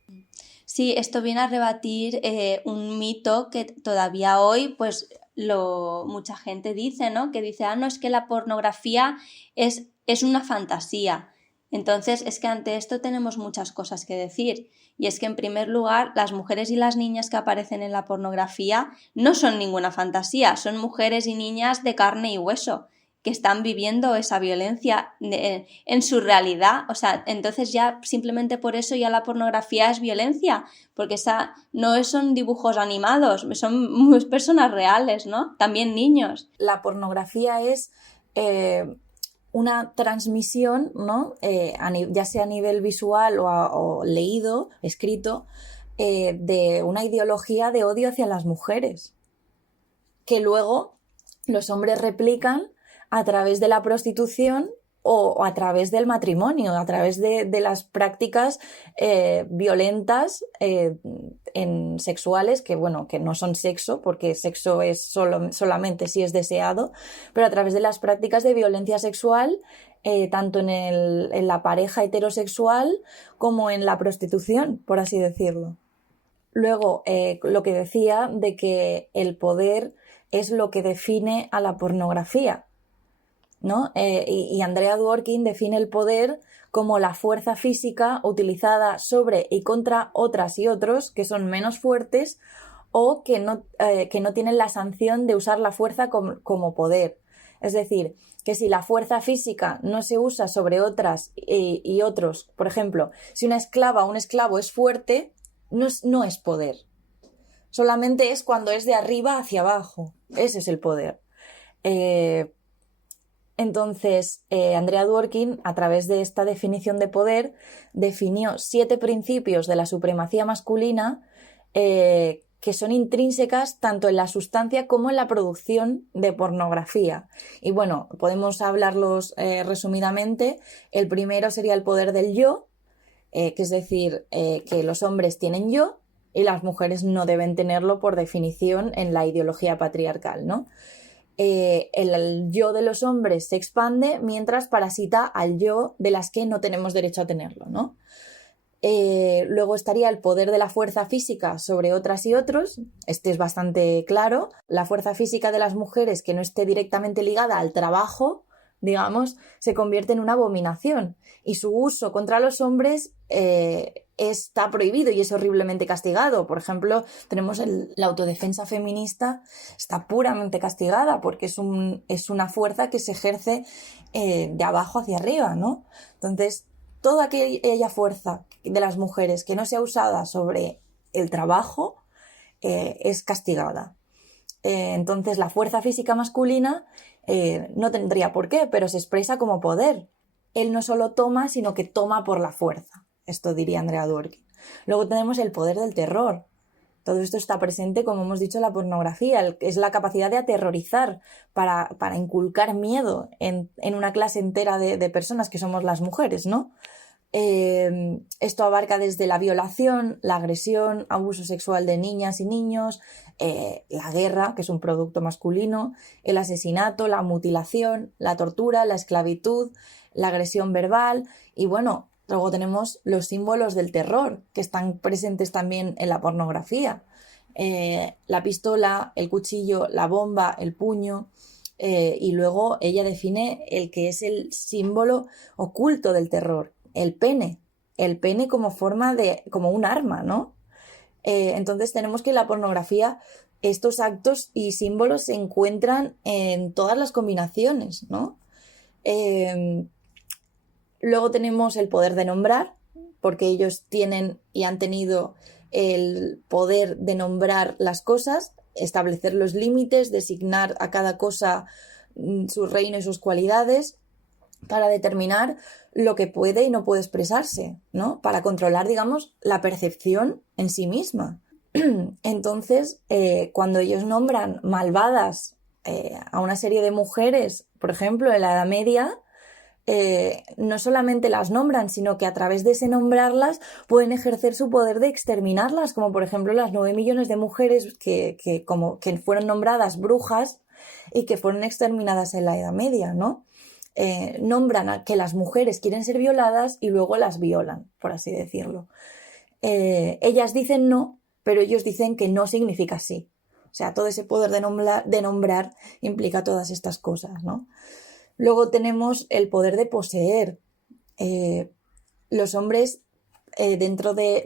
Sí, esto viene a rebatir un mito que todavía hoy pues mucha gente dice, ¿no? Que dice, no, es que la pornografía es una fantasía. Entonces es que ante esto tenemos muchas cosas que decir. Y es que en primer lugar las mujeres y las niñas que aparecen en la pornografía no son ninguna fantasía, son mujeres y niñas de carne y hueso que están viviendo esa violencia en su realidad. O sea, entonces ya simplemente por eso ya la pornografía es violencia, porque no son dibujos animados, son personas reales, ¿no? También niños. La pornografía es una transmisión, ¿no? Ya sea a nivel visual o leído, escrito, de una ideología de odio hacia las mujeres, que luego los hombres replican a través de la prostitución o a través del matrimonio, a través de las prácticas violentas sexuales, que no son sexo, porque sexo es solamente si es deseado, pero a través de las prácticas de violencia sexual, tanto en la pareja heterosexual como en la prostitución, por así decirlo. Luego, lo que decía de que el poder es lo que define a la pornografía, ¿no? Y Andrea Dworkin define el poder como la fuerza física utilizada sobre y contra otras y otros que son menos fuertes o que no tienen la sanción de usar la fuerza como poder. Es decir, que si la fuerza física no se usa sobre otras y otros, por ejemplo, si una esclava o un esclavo es fuerte, no es poder. Solamente es cuando es de arriba hacia abajo. Ese es el poder. Entonces, Andrea Dworkin, a través de esta definición de poder, definió 7 principios de la supremacía masculina que son intrínsecas tanto en la sustancia como en la producción de pornografía. Y bueno, podemos hablarlos resumidamente. El primero sería el poder del yo, que es decir, que los hombres tienen yo y las mujeres no deben tenerlo por definición en la ideología patriarcal, ¿no? El yo de los hombres se expande mientras parasita al yo de las que no tenemos derecho a tenerlo, ¿no? Luego estaría el poder de la fuerza física sobre otras y otros. Este es bastante claro. La fuerza física de las mujeres que no esté directamente ligada al trabajo, digamos, se convierte en una abominación y su uso contra los hombres está prohibido y es horriblemente castigado. Por ejemplo, tenemos la autodefensa feminista, está puramente castigada porque es una fuerza que se ejerce de abajo hacia arriba, ¿no? Entonces, toda aquella fuerza de las mujeres que no sea usada sobre el trabajo es castigada. Entonces, la fuerza física masculina no tendría por qué, pero se expresa como poder. Él no solo toma, sino que toma por la fuerza. Esto diría Andrea Dworkin. Luego tenemos el poder del terror. Todo esto está presente, como hemos dicho, en la pornografía. Es la capacidad de aterrorizar para inculcar miedo en una clase entera de personas que somos las mujeres, ¿no? Esto abarca desde la violación, la agresión, abuso sexual de niñas y niños, la guerra, que es un producto masculino, el asesinato, la mutilación, la tortura, la esclavitud, la agresión verbal y bueno, luego tenemos los símbolos del terror que están presentes también en la pornografía. La pistola, el cuchillo, la bomba, el puño. Y luego ella define el que es el símbolo oculto del terror, el pene como como un arma, ¿no? Entonces tenemos que en la pornografía estos actos y símbolos se encuentran en todas las combinaciones, ¿no? Luego tenemos el poder de nombrar, porque ellos tienen y han tenido el poder de nombrar las cosas, establecer los límites, designar a cada cosa su reino y sus cualidades para determinar lo que puede y no puede expresarse, ¿no? Para controlar, digamos, la percepción en sí misma. Entonces, cuando ellos nombran malvadas a una serie de mujeres, por ejemplo, en la Edad Media, no solamente las nombran, sino que a través de ese nombrarlas pueden ejercer su poder de exterminarlas, como por ejemplo las 9 millones de mujeres que fueron nombradas brujas y que fueron exterminadas en la Edad Media, ¿no? Nombran a que las mujeres quieren ser violadas y luego las violan, por así decirlo. Ellas dicen no, pero ellos dicen que no significa sí. O sea, todo ese poder de nombrar implica todas estas cosas, ¿no? Luego tenemos el poder de poseer. Los hombres, dentro del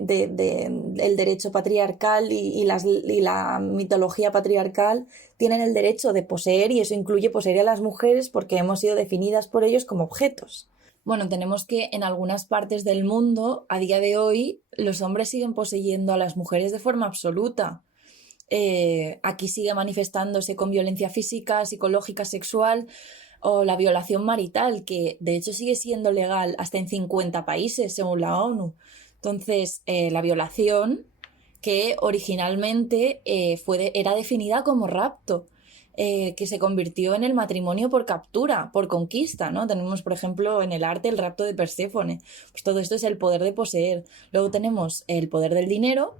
derecho patriarcal y la mitología patriarcal, tienen el derecho de poseer, y eso incluye poseer a las mujeres porque hemos sido definidas por ellos como objetos. Bueno, tenemos que en algunas partes del mundo, a día de hoy, los hombres siguen poseyendo a las mujeres de forma absoluta. Aquí sigue manifestándose con violencia física, psicológica, sexual, o la violación marital, que de hecho sigue siendo legal hasta en 50 países, según la ONU. Entonces, la violación, que originalmente era definida como rapto, que se convirtió en el matrimonio por captura, por conquista, ¿no? Tenemos, por ejemplo, en el arte el rapto de Perséfone. Pues todo esto es el poder de poseer. Luego tenemos el poder del dinero,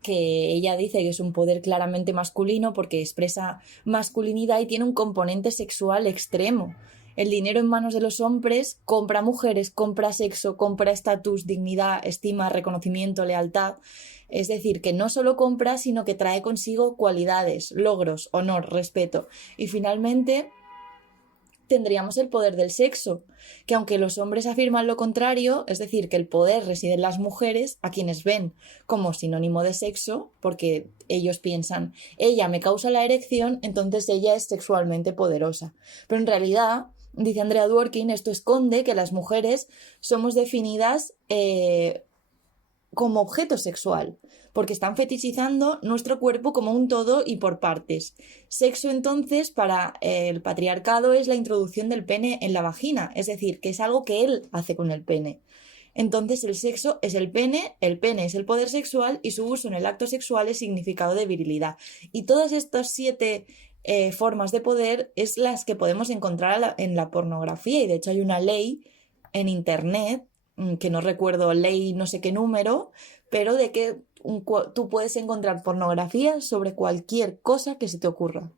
que ella dice que es un poder claramente masculino porque expresa masculinidad y tiene un componente sexual extremo. El dinero en manos de los hombres compra mujeres, compra sexo, compra estatus, dignidad, estima, reconocimiento, lealtad. Es decir, que no solo compra, sino que trae consigo cualidades, logros, honor, respeto. Y finalmente tendríamos el poder del sexo, que aunque los hombres afirman lo contrario, es decir, que el poder reside en las mujeres, a quienes ven como sinónimo de sexo, porque ellos piensan, ella me causa la erección, entonces ella es sexualmente poderosa. Pero en realidad, dice Andrea Dworkin, esto esconde que las mujeres somos definidas como objeto sexual, porque están fetichizando nuestro cuerpo como un todo y por partes. Sexo, entonces, para el patriarcado es la introducción del pene en la vagina, es decir, que es algo que él hace con el pene. Entonces, el sexo es el pene es el poder sexual y su uso en el acto sexual es significado de virilidad. Y todas estas 7 formas de poder es las que podemos encontrar en la pornografía, y de hecho hay una ley en internet, que no recuerdo, ley no sé qué número, pero de que tú puedes encontrar pornografía sobre cualquier cosa que se te ocurra.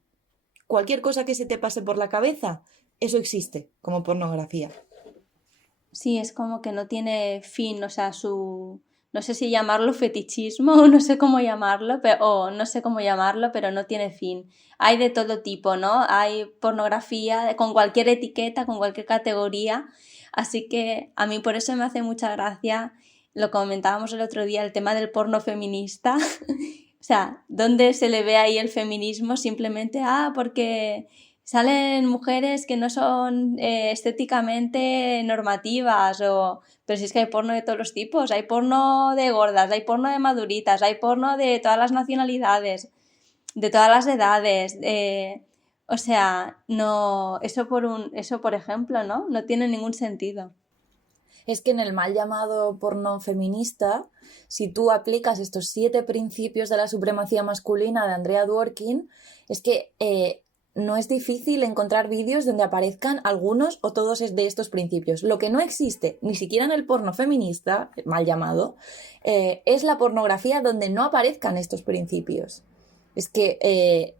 Cualquier cosa que se te pase por la cabeza, eso existe como pornografía. Sí, es como que no tiene fin, o sea, no sé si llamarlo fetichismo o no sé cómo llamarlo, pero no tiene fin. Hay de todo tipo, ¿no? Hay pornografía con cualquier etiqueta, con cualquier categoría, así que a mí por eso me hace mucha gracia, lo comentábamos el otro día, el tema del porno feminista. O sea, ¿dónde se le ve ahí el feminismo? Simplemente, porque salen mujeres que no son estéticamente normativas, pero si es que hay porno de todos los tipos, hay porno de gordas, hay porno de maduritas, hay porno de todas las nacionalidades, de todas las edades, o sea, no, eso por ejemplo, ¿no? No tiene ningún sentido. Es que en el mal llamado porno feminista, si tú aplicas estos 7 principios de la supremacía masculina de Andrea Dworkin, es que no es difícil encontrar vídeos donde aparezcan algunos o todos de estos principios. Lo que no existe, ni siquiera en el porno feminista, mal llamado, es la pornografía donde no aparezcan estos principios. Es que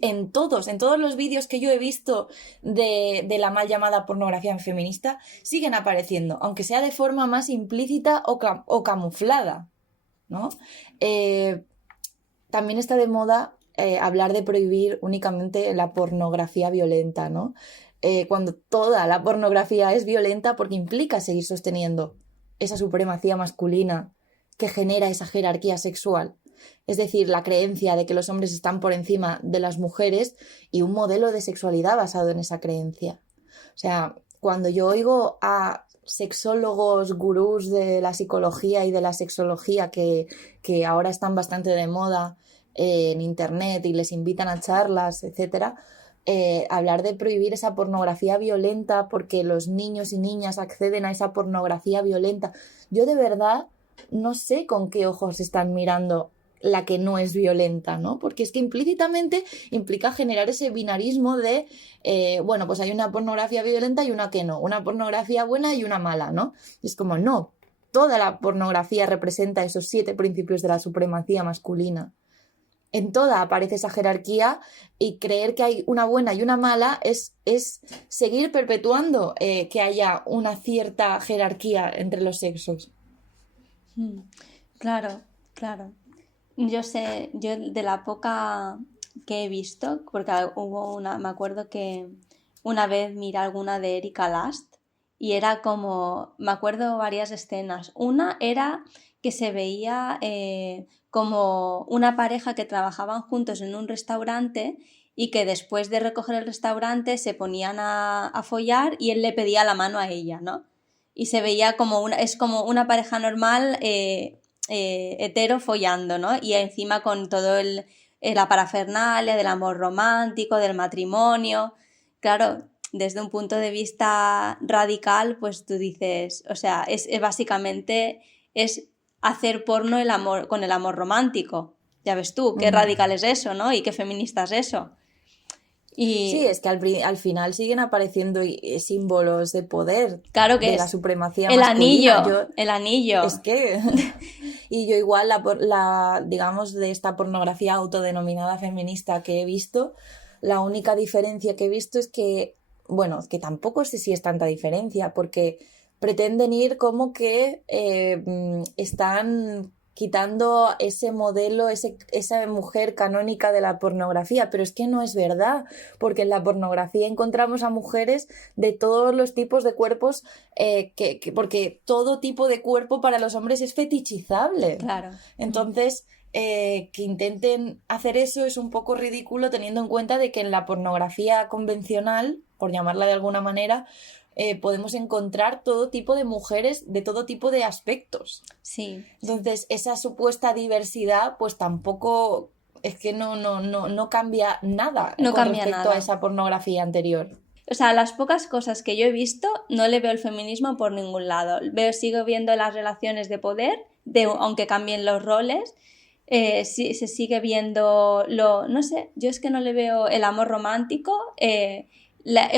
en todos los vídeos que yo he visto de la mal llamada pornografía feminista siguen apareciendo, aunque sea de forma más implícita o camuflada, ¿no? También está de moda hablar de prohibir únicamente la pornografía violenta, ¿no? Cuando toda la pornografía es violenta porque implica seguir sosteniendo esa supremacía masculina que genera esa jerarquía sexual. Es decir, la creencia de que los hombres están por encima de las mujeres y un modelo de sexualidad basado en esa creencia. O sea, cuando yo oigo a sexólogos, gurús de la psicología y de la sexología que ahora están bastante de moda en internet y les invitan a charlas, etcétera, hablar de prohibir esa pornografía violenta porque los niños y niñas acceden a esa pornografía violenta, yo de verdad no sé con qué ojos están mirando la que no es violenta, ¿no? Porque es que implícitamente implica generar ese binarismo de, pues hay una pornografía violenta y una que no, una pornografía buena y una mala, ¿no? Y es como, no, toda la pornografía representa esos 7 principios de la supremacía masculina. en toda aparece esa jerarquía y creer que hay una buena y una mala es seguir perpetuando que haya una cierta jerarquía entre los sexos. Claro, claro. Yo sé, yo de la poca que he visto, porque me acuerdo que una vez miré alguna de Erika Last y era como, me acuerdo varias escenas. Una era que se veía como una pareja que trabajaban juntos en un restaurante y que después de recoger el restaurante se ponían a follar y él le pedía la mano a ella, ¿no? Y se veía como es como una pareja normal hetero follando, ¿no? Y encima con todo la parafernalia del amor romántico, del matrimonio. Claro, desde un punto de vista radical, pues tú dices, o sea, es básicamente es hacer porno con el amor romántico. Ya ves tú, qué radical es eso, ¿no? Y qué feminista es eso. Y sí, es que al final siguen apareciendo símbolos de poder, claro que de es la supremacía el masculina. anillo, el anillo. Es que y yo igual digamos de esta pornografía autodenominada feminista que he visto, la única diferencia que he visto es que, bueno, que tampoco sé si es tanta diferencia, porque pretenden ir como que están quitando ese modelo, esa mujer canónica de la pornografía, pero es que no es verdad, porque en la pornografía encontramos a mujeres de todos los tipos de cuerpos, porque todo tipo de cuerpo para los hombres es fetichizable. Claro. Entonces, que intenten hacer eso es un poco ridículo teniendo en cuenta de que en la pornografía convencional, por llamarla de alguna manera, podemos encontrar todo tipo de mujeres de todo tipo de aspectos. Sí. Entonces, esa supuesta diversidad, pues tampoco es que no cambia nada con respecto a esa pornografía anterior. O sea, las pocas cosas que yo he visto, no le veo el feminismo por ningún lado. Sigo viendo las relaciones de poder, aunque cambien los roles. Se sigue viendo no sé, yo es que no le veo el amor romántico.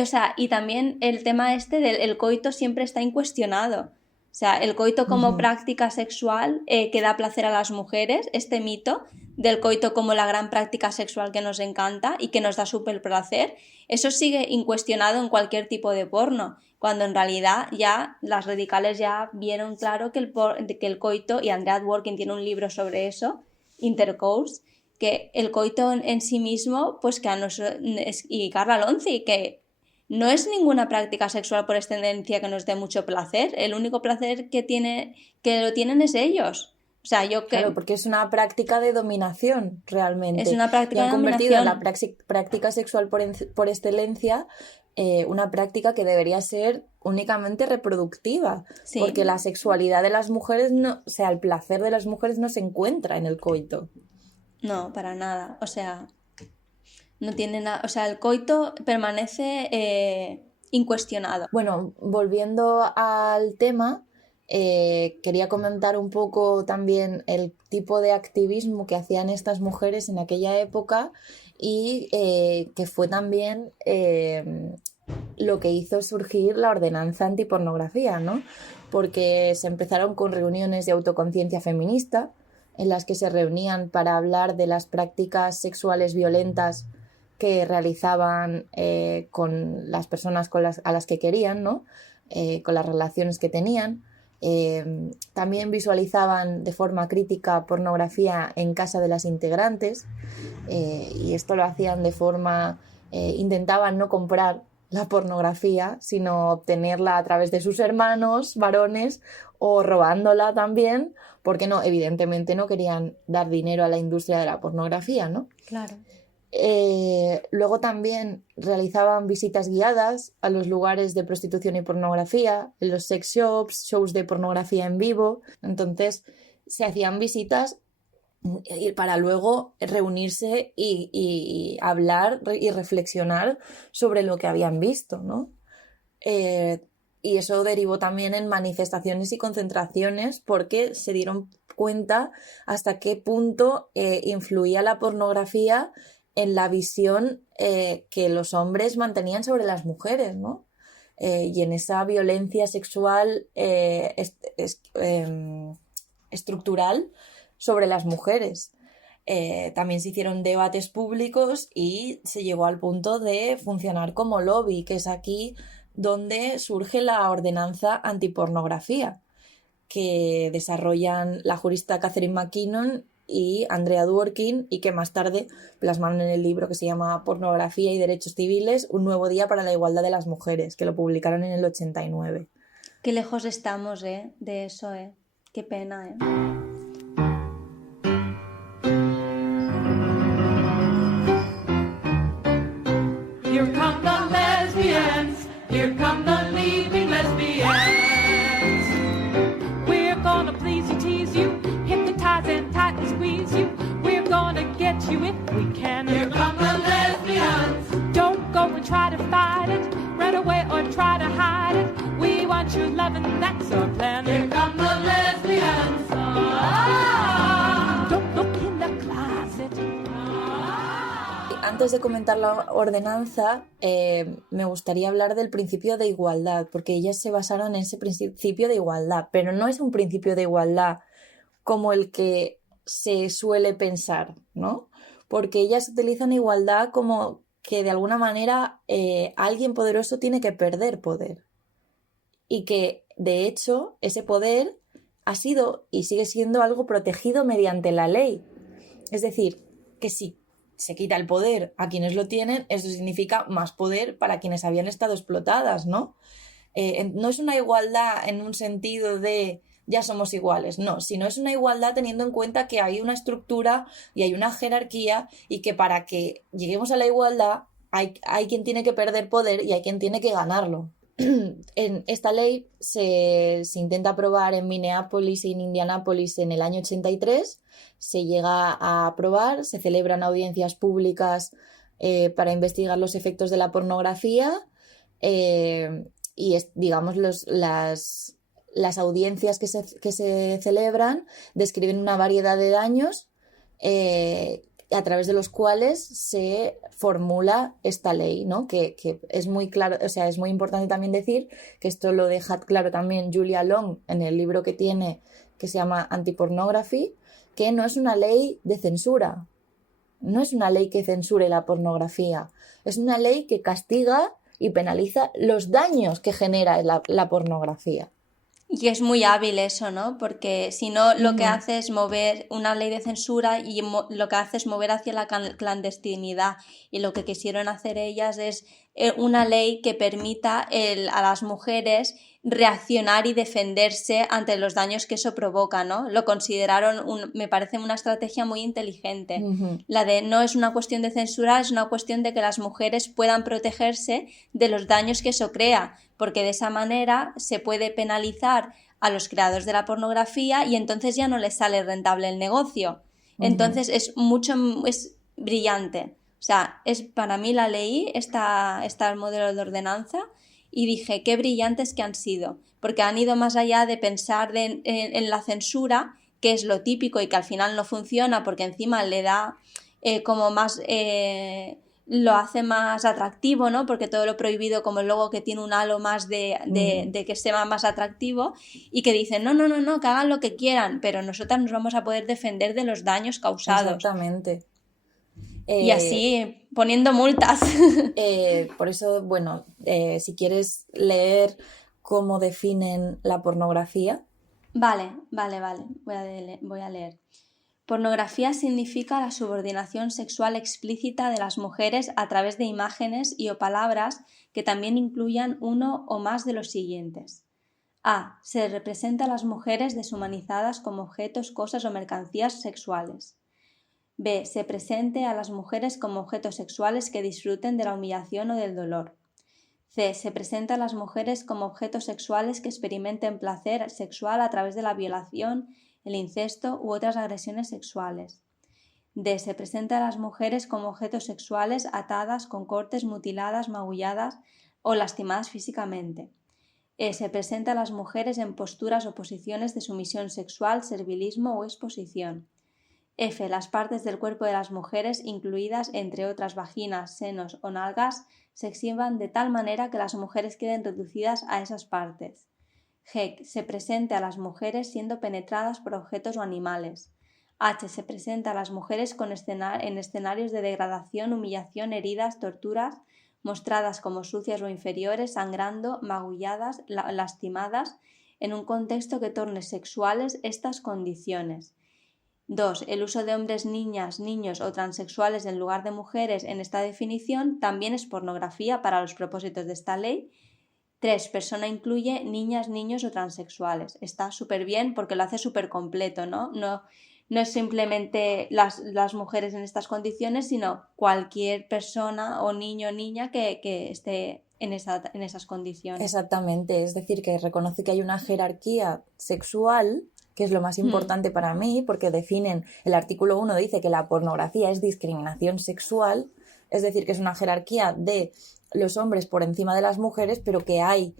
O sea, y también el tema del coito siempre está incuestionado. O sea, el coito como práctica sexual que da placer a las mujeres, este mito del coito como la gran práctica sexual que nos encanta y que nos da súper placer, eso sigue incuestionado en cualquier tipo de porno, cuando en realidad ya las radicales ya vieron claro que el coito, y Andrea Dworkin tiene un libro sobre eso, Intercourse, que el coito en sí mismo, pues que a nosotros, y Carla Lonzi, que no es ninguna práctica sexual por excelencia que nos dé mucho placer, el único placer que lo tienen es ellos. O sea, Claro, porque es una práctica de dominación, realmente. Es una práctica de dominación. Y han convertido dominación. en la práctica sexual por excelencia una práctica que debería ser únicamente reproductiva. Sí. Porque la sexualidad de las mujeres, o sea, el placer de las mujeres no se encuentra en el coito. No, para nada. O sea, no tiene nada. O sea, el coito permanece incuestionado. Bueno, volviendo al tema, quería comentar un poco también el tipo de activismo que hacían estas mujeres en aquella época y que fue también lo que hizo surgir la ordenanza antipornografía, ¿no? Porque se empezaron con reuniones de autoconciencia feminista en las que se reunían para hablar de las prácticas sexuales violentas que realizaban con las personas a las que querían, ¿no? Con las relaciones que tenían. También visualizaban de forma crítica pornografía en casa de las integrantes y esto lo hacían de forma... intentaban no comprar la pornografía, sino obtenerla a través de sus hermanos varones o robándola también, porque no, evidentemente no querían dar dinero a la industria de la pornografía, ¿no? Claro. Luego también realizaban visitas guiadas a los lugares de prostitución y pornografía, en los sex shops, shows de pornografía en vivo. Entonces se hacían visitas para luego reunirse y hablar y reflexionar sobre lo que habían visto, ¿no? Y eso derivó también en manifestaciones y concentraciones porque se dieron cuenta hasta qué punto influía la pornografía en la visión que los hombres mantenían sobre las mujeres, ¿no? Y en esa violencia sexual estructural sobre las mujeres. también se hicieron debates públicos y se llegó al punto de funcionar como lobby, que es aquí donde surge la ordenanza antipornografía, que desarrollan la jurista Catherine McKinnon y Andrea Dworkin, y que más tarde plasmaron en el libro que se llama Pornografía y Derechos Civiles, un nuevo día para la igualdad de las mujeres, que lo publicaron en el 89. Qué lejos estamos, de eso, Qué pena, Here come the lesbians, here come the leaving lesbians. We're gonna please you, tease you, hypnotize and tightly squeeze you. We're gonna get you if we can. Here come the lesbians. Don't go and try to fight it, run away or try to hide it. We want your loving, that's our plan. Here come the lesbians. Don't look in the closet. Antes de comentar la ordenanza, me gustaría hablar del principio de igualdad, porque ellas se basaron en ese principio de igualdad, pero no es un principio de igualdad como el que se suele pensar, ¿no? Porque ellas utilizan igualdad como que de alguna manera alguien poderoso tiene que perder poder, y que de hecho ese poder ha sido y sigue siendo algo protegido mediante la ley. Es decir, que si se quita el poder a quienes lo tienen, eso significa más poder para quienes habían estado explotadas, ¿no? No es una igualdad en un sentido de ya somos iguales, no, sino es una igualdad teniendo en cuenta que hay una estructura y hay una jerarquía, y que para que lleguemos a la igualdad hay quien tiene que perder poder y hay quien tiene que ganarlo. En esta ley se intenta aprobar en Minneapolis y en Indianápolis en el año 83, se llega a aprobar, se celebran audiencias públicas para investigar los efectos de la pornografía, y digamos las audiencias que se celebran describen una variedad de daños a través de los cuales se formula esta ley, ¿no? Que es muy claro, o sea, es muy importante también decir que esto lo deja claro también Julia Long en el libro que tiene, que se llama Anti-Pornography, que no es una ley de censura, no es una ley que censure la pornografía, es una ley que castiga y penaliza los daños que genera la pornografía. Y es muy hábil eso, ¿no? Porque si no, lo que hace es mover una ley de censura, y lo que hace es mover hacia la clandestinidad. Y lo que quisieron hacer ellas es una ley que permita a las mujeres reaccionar y defenderse ante los daños que eso provoca, ¿no? Lo consideraron, me parece una estrategia muy inteligente. La de no es una cuestión de censura, es una cuestión de que las mujeres puedan protegerse de los daños que eso crea, porque de esa manera se puede penalizar a los creadores de la pornografía y entonces ya no les sale rentable el negocio. Entonces es brillante. O sea, para mí la leí, está el modelo de ordenanza, y dije, qué brillantes que han sido, porque han ido más allá de pensar en la censura, que es lo típico y que al final no funciona, porque encima le da como más... lo hace más atractivo, ¿no? Porque todo lo prohibido, como luego que tiene un halo más de que sea más atractivo, y que dicen, no, que hagan lo que quieran, pero nosotras nos vamos a poder defender de los daños causados. Exactamente. Y así, poniendo multas. Por eso, bueno, si quieres leer cómo definen la pornografía. Vale, voy a leer. Pornografía significa la subordinación sexual explícita de las mujeres a través de imágenes y o palabras que también incluyan uno o más de los siguientes. A. Se representa a las mujeres deshumanizadas como objetos, cosas o mercancías sexuales. B. Se presente a las mujeres como objetos sexuales que disfruten de la humillación o del dolor. C. Se presenta a las mujeres como objetos sexuales que experimenten placer sexual a través de la violación, el incesto u otras agresiones sexuales. D. Se presenta a las mujeres como objetos sexuales atadas, con cortes, mutiladas, magulladas o lastimadas físicamente. E. Se presenta a las mujeres en posturas o posiciones de sumisión sexual, servilismo o exposición. F. Las partes del cuerpo de las mujeres, incluidas entre otras vaginas, senos o nalgas, se exhiban de tal manera que las mujeres queden reducidas a esas partes. G. Se presente a las mujeres siendo penetradas por objetos o animales. H. Se presenta a las mujeres en escenarios de degradación, humillación, heridas, torturas, mostradas como sucias o inferiores, sangrando, magulladas, lastimadas, en un contexto que torne sexuales estas condiciones. 2. El uso de hombres, niñas, niños o transexuales en lugar de mujeres en esta definición también es pornografía para los propósitos de esta ley. 3. Persona incluye niñas, niños o transexuales. Está súper bien porque lo hace súper completo, ¿no? No es simplemente las mujeres en estas condiciones, sino cualquier persona o niño o niña que esté en esas condiciones. Exactamente, es decir, que reconoce que hay una jerarquía sexual, que es lo más importante para mí, porque definen, el artículo 1 dice que la pornografía es discriminación sexual, es decir, que es una jerarquía de los hombres por encima de las mujeres, pero que hay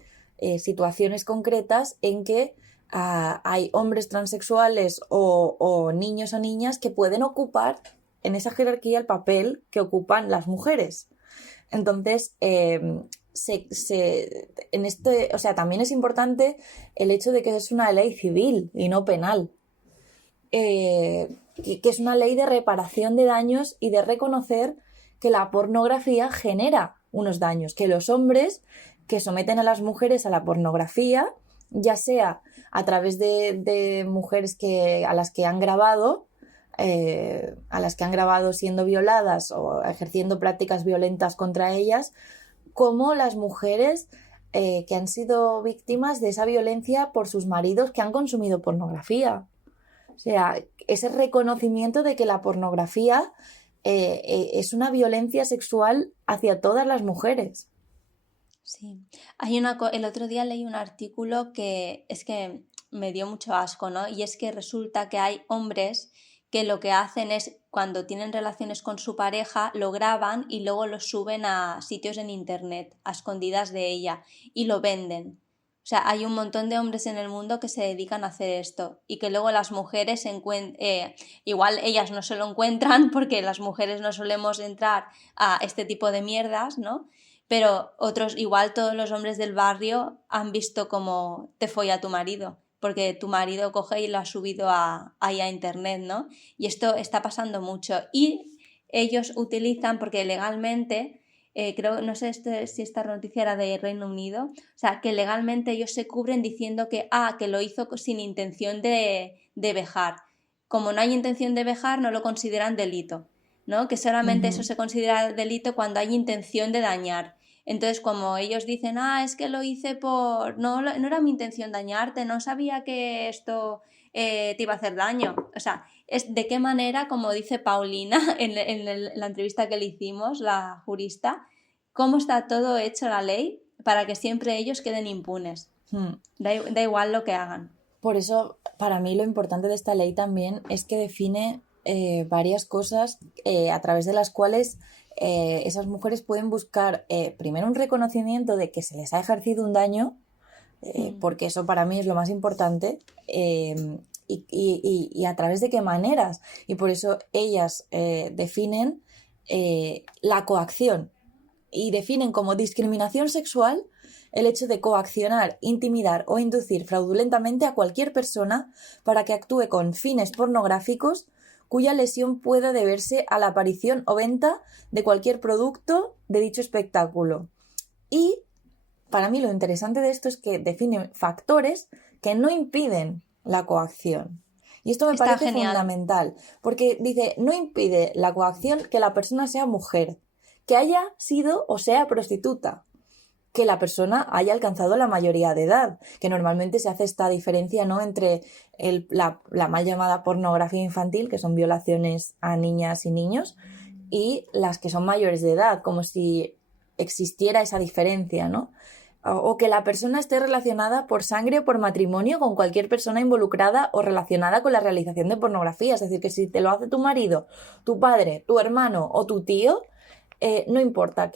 situaciones concretas en que hay hombres transexuales o niños o niñas que pueden ocupar en esa jerarquía el papel que ocupan las mujeres. Entonces, también es importante el hecho de que es una ley civil y no penal, que es una ley de reparación de daños y de reconocer que la pornografía genera unos daños, que los hombres que someten a las mujeres a la pornografía, ya sea a través de mujeres a las que han grabado siendo violadas o ejerciendo prácticas violentas contra ellas, como las mujeres que han sido víctimas de esa violencia por sus maridos que han consumido pornografía. O sea, ese reconocimiento de que la pornografía es una violencia sexual hacia todas las mujeres. Sí, el otro día leí un artículo que es que me dio mucho asco, ¿no? Y es que resulta que hay hombres que lo que hacen es, cuando tienen relaciones con su pareja, lo graban y luego lo suben a sitios en internet, a escondidas de ella, y lo venden. O sea, hay un montón de hombres en el mundo que se dedican a hacer esto y que luego las mujeres igual ellas no se lo encuentran porque las mujeres no solemos entrar a este tipo de mierdas, ¿no? Pero igual todos los hombres del barrio han visto cómo te folla tu marido, porque tu marido coge y lo ha subido ahí a internet, ¿no? Y esto está pasando mucho. Y ellos utilizan, porque legalmente, creo, no sé si esta noticia era de Reino Unido, o sea, que legalmente ellos se cubren diciendo que lo hizo sin intención de vejar. Como no hay intención de vejar, no lo consideran delito, ¿no? Que solamente eso se considera delito cuando hay intención de dañar. Entonces, como ellos dicen, es que lo hice no era mi intención dañarte, no sabía que esto te iba a hacer daño. O sea, es de qué manera, como dice Paulina en la entrevista que le hicimos, la jurista, cómo está todo hecho la ley para que siempre ellos queden impunes. Da igual lo que hagan. Por eso, para mí, lo importante de esta ley también es que define varias cosas a través de las cuales esas mujeres pueden buscar primero un reconocimiento de que se les ha ejercido un daño, porque eso para mí es lo más importante, y a través de qué maneras. Y por eso ellas definen la coacción y definen como discriminación sexual el hecho de coaccionar, intimidar o inducir fraudulentamente a cualquier persona para que actúe con fines pornográficos cuya lesión pueda deberse a la aparición o venta de cualquier producto de dicho espectáculo. Y para mí lo interesante de esto es que define factores que no impiden la coacción. Y esto me parece fundamental, porque dice, no impide la coacción que la persona sea mujer, que haya sido o sea prostituta, que la persona haya alcanzado la mayoría de edad, que normalmente se hace esta diferencia, ¿no?, entre la mal llamada pornografía infantil, que son violaciones a niñas y niños, y las que son mayores de edad, como si existiera esa diferencia, ¿no? O que la persona esté relacionada por sangre o por matrimonio con cualquier persona involucrada o relacionada con la realización de pornografía. Es decir, que si te lo hace tu marido, tu padre, tu hermano o tu tío, no importa,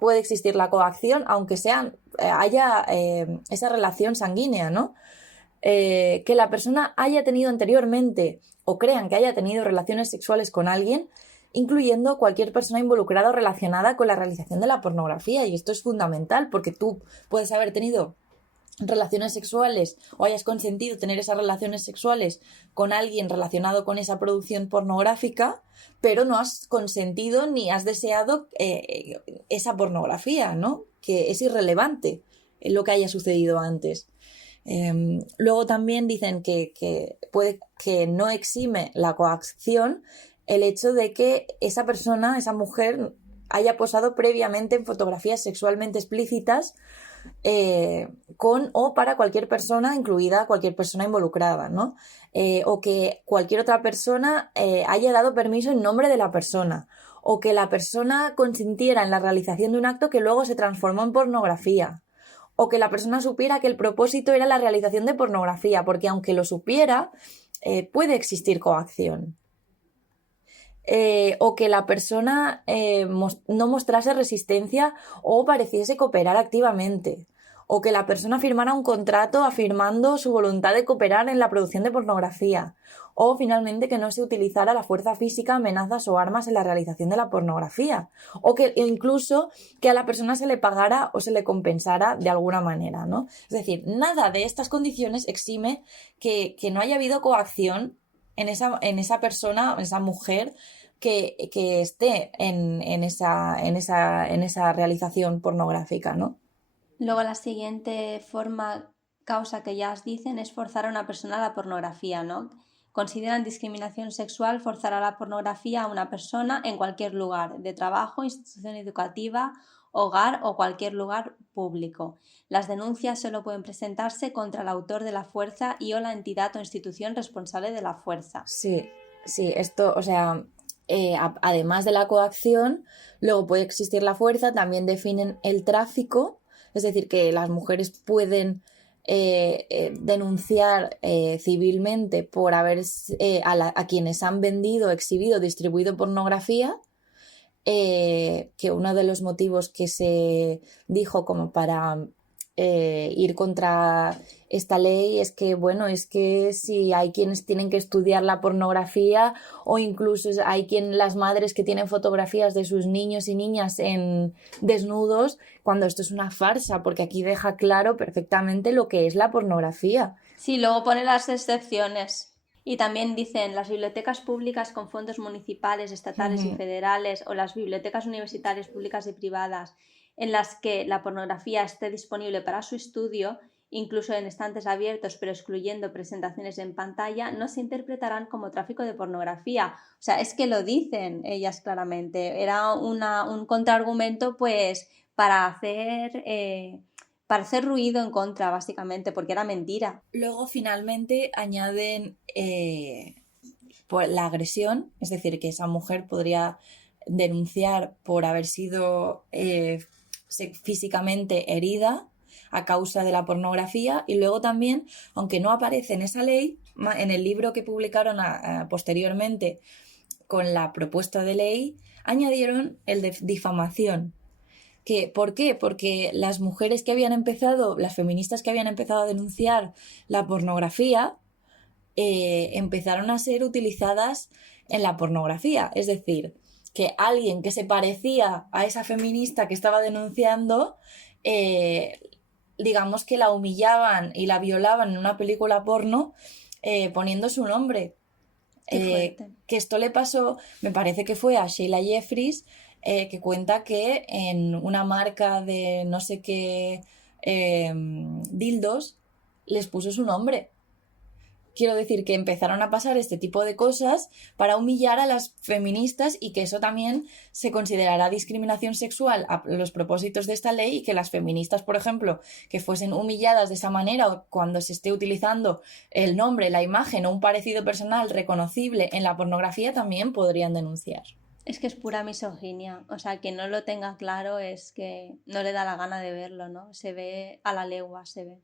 puede existir la coacción aunque haya esa relación sanguínea, ¿no? Que la persona haya tenido anteriormente o crean que haya tenido relaciones sexuales con alguien, incluyendo cualquier persona involucrada o relacionada con la realización de la pornografía. Y esto es fundamental porque tú puedes haber tenido relaciones sexuales o hayas consentido tener esas relaciones sexuales con alguien relacionado con esa producción pornográfica, pero no has consentido ni has deseado esa pornografía, ¿no? Que es irrelevante lo que haya sucedido antes. Luego también dicen que puede que no exime la coacción el hecho de que esa persona, esa mujer, haya posado previamente en fotografías sexualmente explícitas con o para cualquier persona, incluida cualquier persona involucrada, ¿no? O que cualquier otra persona haya dado permiso en nombre de la persona, o que la persona consintiera en la realización de un acto que luego se transformó en pornografía, o que la persona supiera que el propósito era la realización de pornografía, porque aunque lo supiera, puede existir coacción. O que la persona no mostrase resistencia o pareciese cooperar activamente, o que la persona firmara un contrato afirmando su voluntad de cooperar en la producción de pornografía, o finalmente que no se utilizara la fuerza física, amenazas o armas en la realización de la pornografía, o que incluso que a la persona se le pagara o se le compensara de alguna manera, ¿no? Es decir, nada de estas condiciones exime que no haya habido coacción en esa persona, en esa mujer que esté en esa realización pornográfica, ¿no? Luego la siguiente causa que ya os dicen es forzar a una persona a la pornografía, ¿no? Consideran discriminación sexual forzar a la pornografía a una persona en cualquier lugar, de trabajo, institución educativa, hogar o cualquier lugar público. Las denuncias solo pueden presentarse contra el autor de la fuerza y o la entidad o institución responsable de la fuerza. Sí, esto, o sea, además de la coacción, luego puede existir la fuerza, también definen el tráfico, es decir, que las mujeres pueden denunciar civilmente por haber a quienes han vendido, exhibido, distribuido pornografía, que uno de los motivos que se dijo como para ir contra esta ley es que, bueno, es que si hay quienes tienen que estudiar la pornografía o incluso hay las madres que tienen fotografías de sus niños y niñas en desnudos, cuando esto es una farsa, porque aquí deja claro perfectamente lo que es la pornografía. Sí, luego pone las excepciones. Y también dicen las bibliotecas públicas con fondos municipales, estatales y federales o las bibliotecas universitarias públicas y privadas en las que la pornografía esté disponible para su estudio, incluso en estantes abiertos pero excluyendo presentaciones en pantalla, no se interpretarán como tráfico de pornografía. O sea, es que lo dicen ellas claramente. Era un contraargumento pues para hacer ruido en contra, básicamente, porque era mentira. Luego, finalmente, añaden la agresión, es decir, que esa mujer podría denunciar por haber sido físicamente herida a causa de la pornografía, y luego también, aunque no aparece en esa ley, en el libro que publicaron posteriormente con la propuesta de ley, añadieron el de difamación. ¿Por qué? Porque las mujeres las feministas que habían empezado a denunciar la pornografía, empezaron a ser utilizadas en la pornografía. Es decir, que alguien que se parecía a esa feminista que estaba denunciando, digamos que la humillaban y la violaban en una película porno poniendo su nombre. Que esto le pasó, me parece que fue a Sheila Jeffries, que cuenta que en una marca de no sé qué dildos les puso su nombre. Quiero decir que empezaron a pasar este tipo de cosas para humillar a las feministas y que eso también se considerará discriminación sexual a los propósitos de esta ley, y que las feministas, por ejemplo, que fuesen humilladas de esa manera o cuando se esté utilizando el nombre, la imagen o un parecido personal reconocible en la pornografía también podrían denunciar. Es que es pura misoginia, o sea, que no lo tenga claro es que no le da la gana de verlo, ¿no? Se ve a la legua, se ve.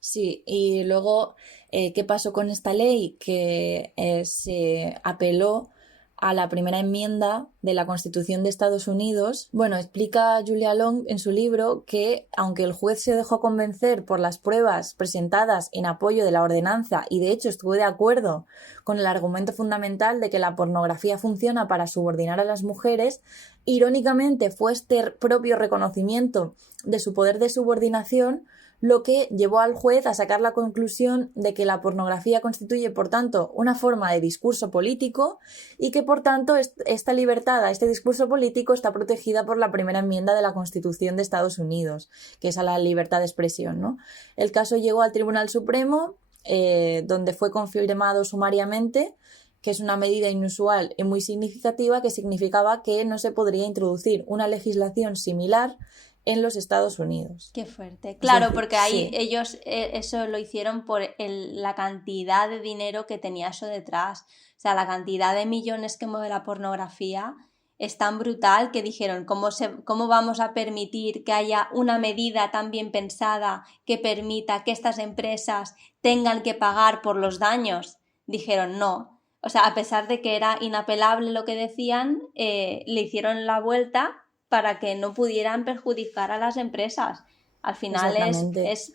Sí, y luego, ¿qué pasó con esta ley? Que se apeló a la primera enmienda de la Constitución de Estados Unidos. Bueno, explica Julia Long en su libro que, aunque el juez se dejó convencer por las pruebas presentadas en apoyo de la ordenanza y de hecho estuvo de acuerdo con el argumento fundamental de que la pornografía funciona para subordinar a las mujeres, irónicamente fue este propio reconocimiento de su poder de subordinación lo que llevó al juez a sacar la conclusión de que la pornografía constituye, por tanto, una forma de discurso político y que, por tanto, esta libertad a este discurso político está protegida por la primera enmienda de la Constitución de Estados Unidos, que es a la libertad de expresión, ¿no? El caso llegó al Tribunal Supremo, donde fue confirmado sumariamente que es una medida inusual y muy significativa, que significaba que no se podría introducir una legislación similar en los Estados Unidos. Qué fuerte. Claro, decir, porque ahí sí. ellos eso lo hicieron por la cantidad de dinero que tenía eso detrás. O sea, la cantidad de millones que mueve la pornografía es tan brutal que dijeron, ¿cómo vamos a permitir que haya una medida tan bien pensada que permita que estas empresas tengan que pagar por los daños? Dijeron, no. O sea, a pesar de que era inapelable lo que decían, le hicieron la vuelta para que no pudieran perjudicar a las empresas. Al final es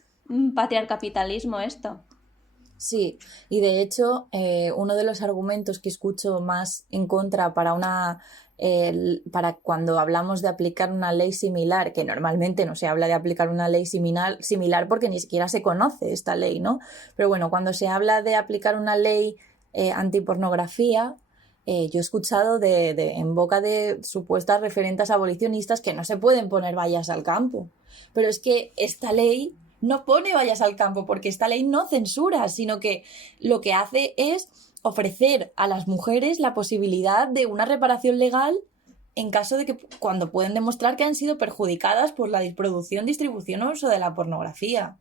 patriarcapitalismo esto. Sí, y de hecho uno de los argumentos que escucho más en contra para cuando hablamos de aplicar una ley similar, que normalmente no se habla de aplicar una ley similar porque ni siquiera se conoce esta ley, ¿no? Pero bueno, cuando se habla de aplicar una ley antipornografía, yo he escuchado en boca de supuestas referentes abolicionistas que no se pueden poner vallas al campo. Pero es que esta ley no pone vallas al campo, porque esta ley no censura, sino que lo que hace es ofrecer a las mujeres la posibilidad de una reparación legal en caso de que, cuando pueden demostrar que han sido perjudicadas por la producción, distribución o uso de la pornografía.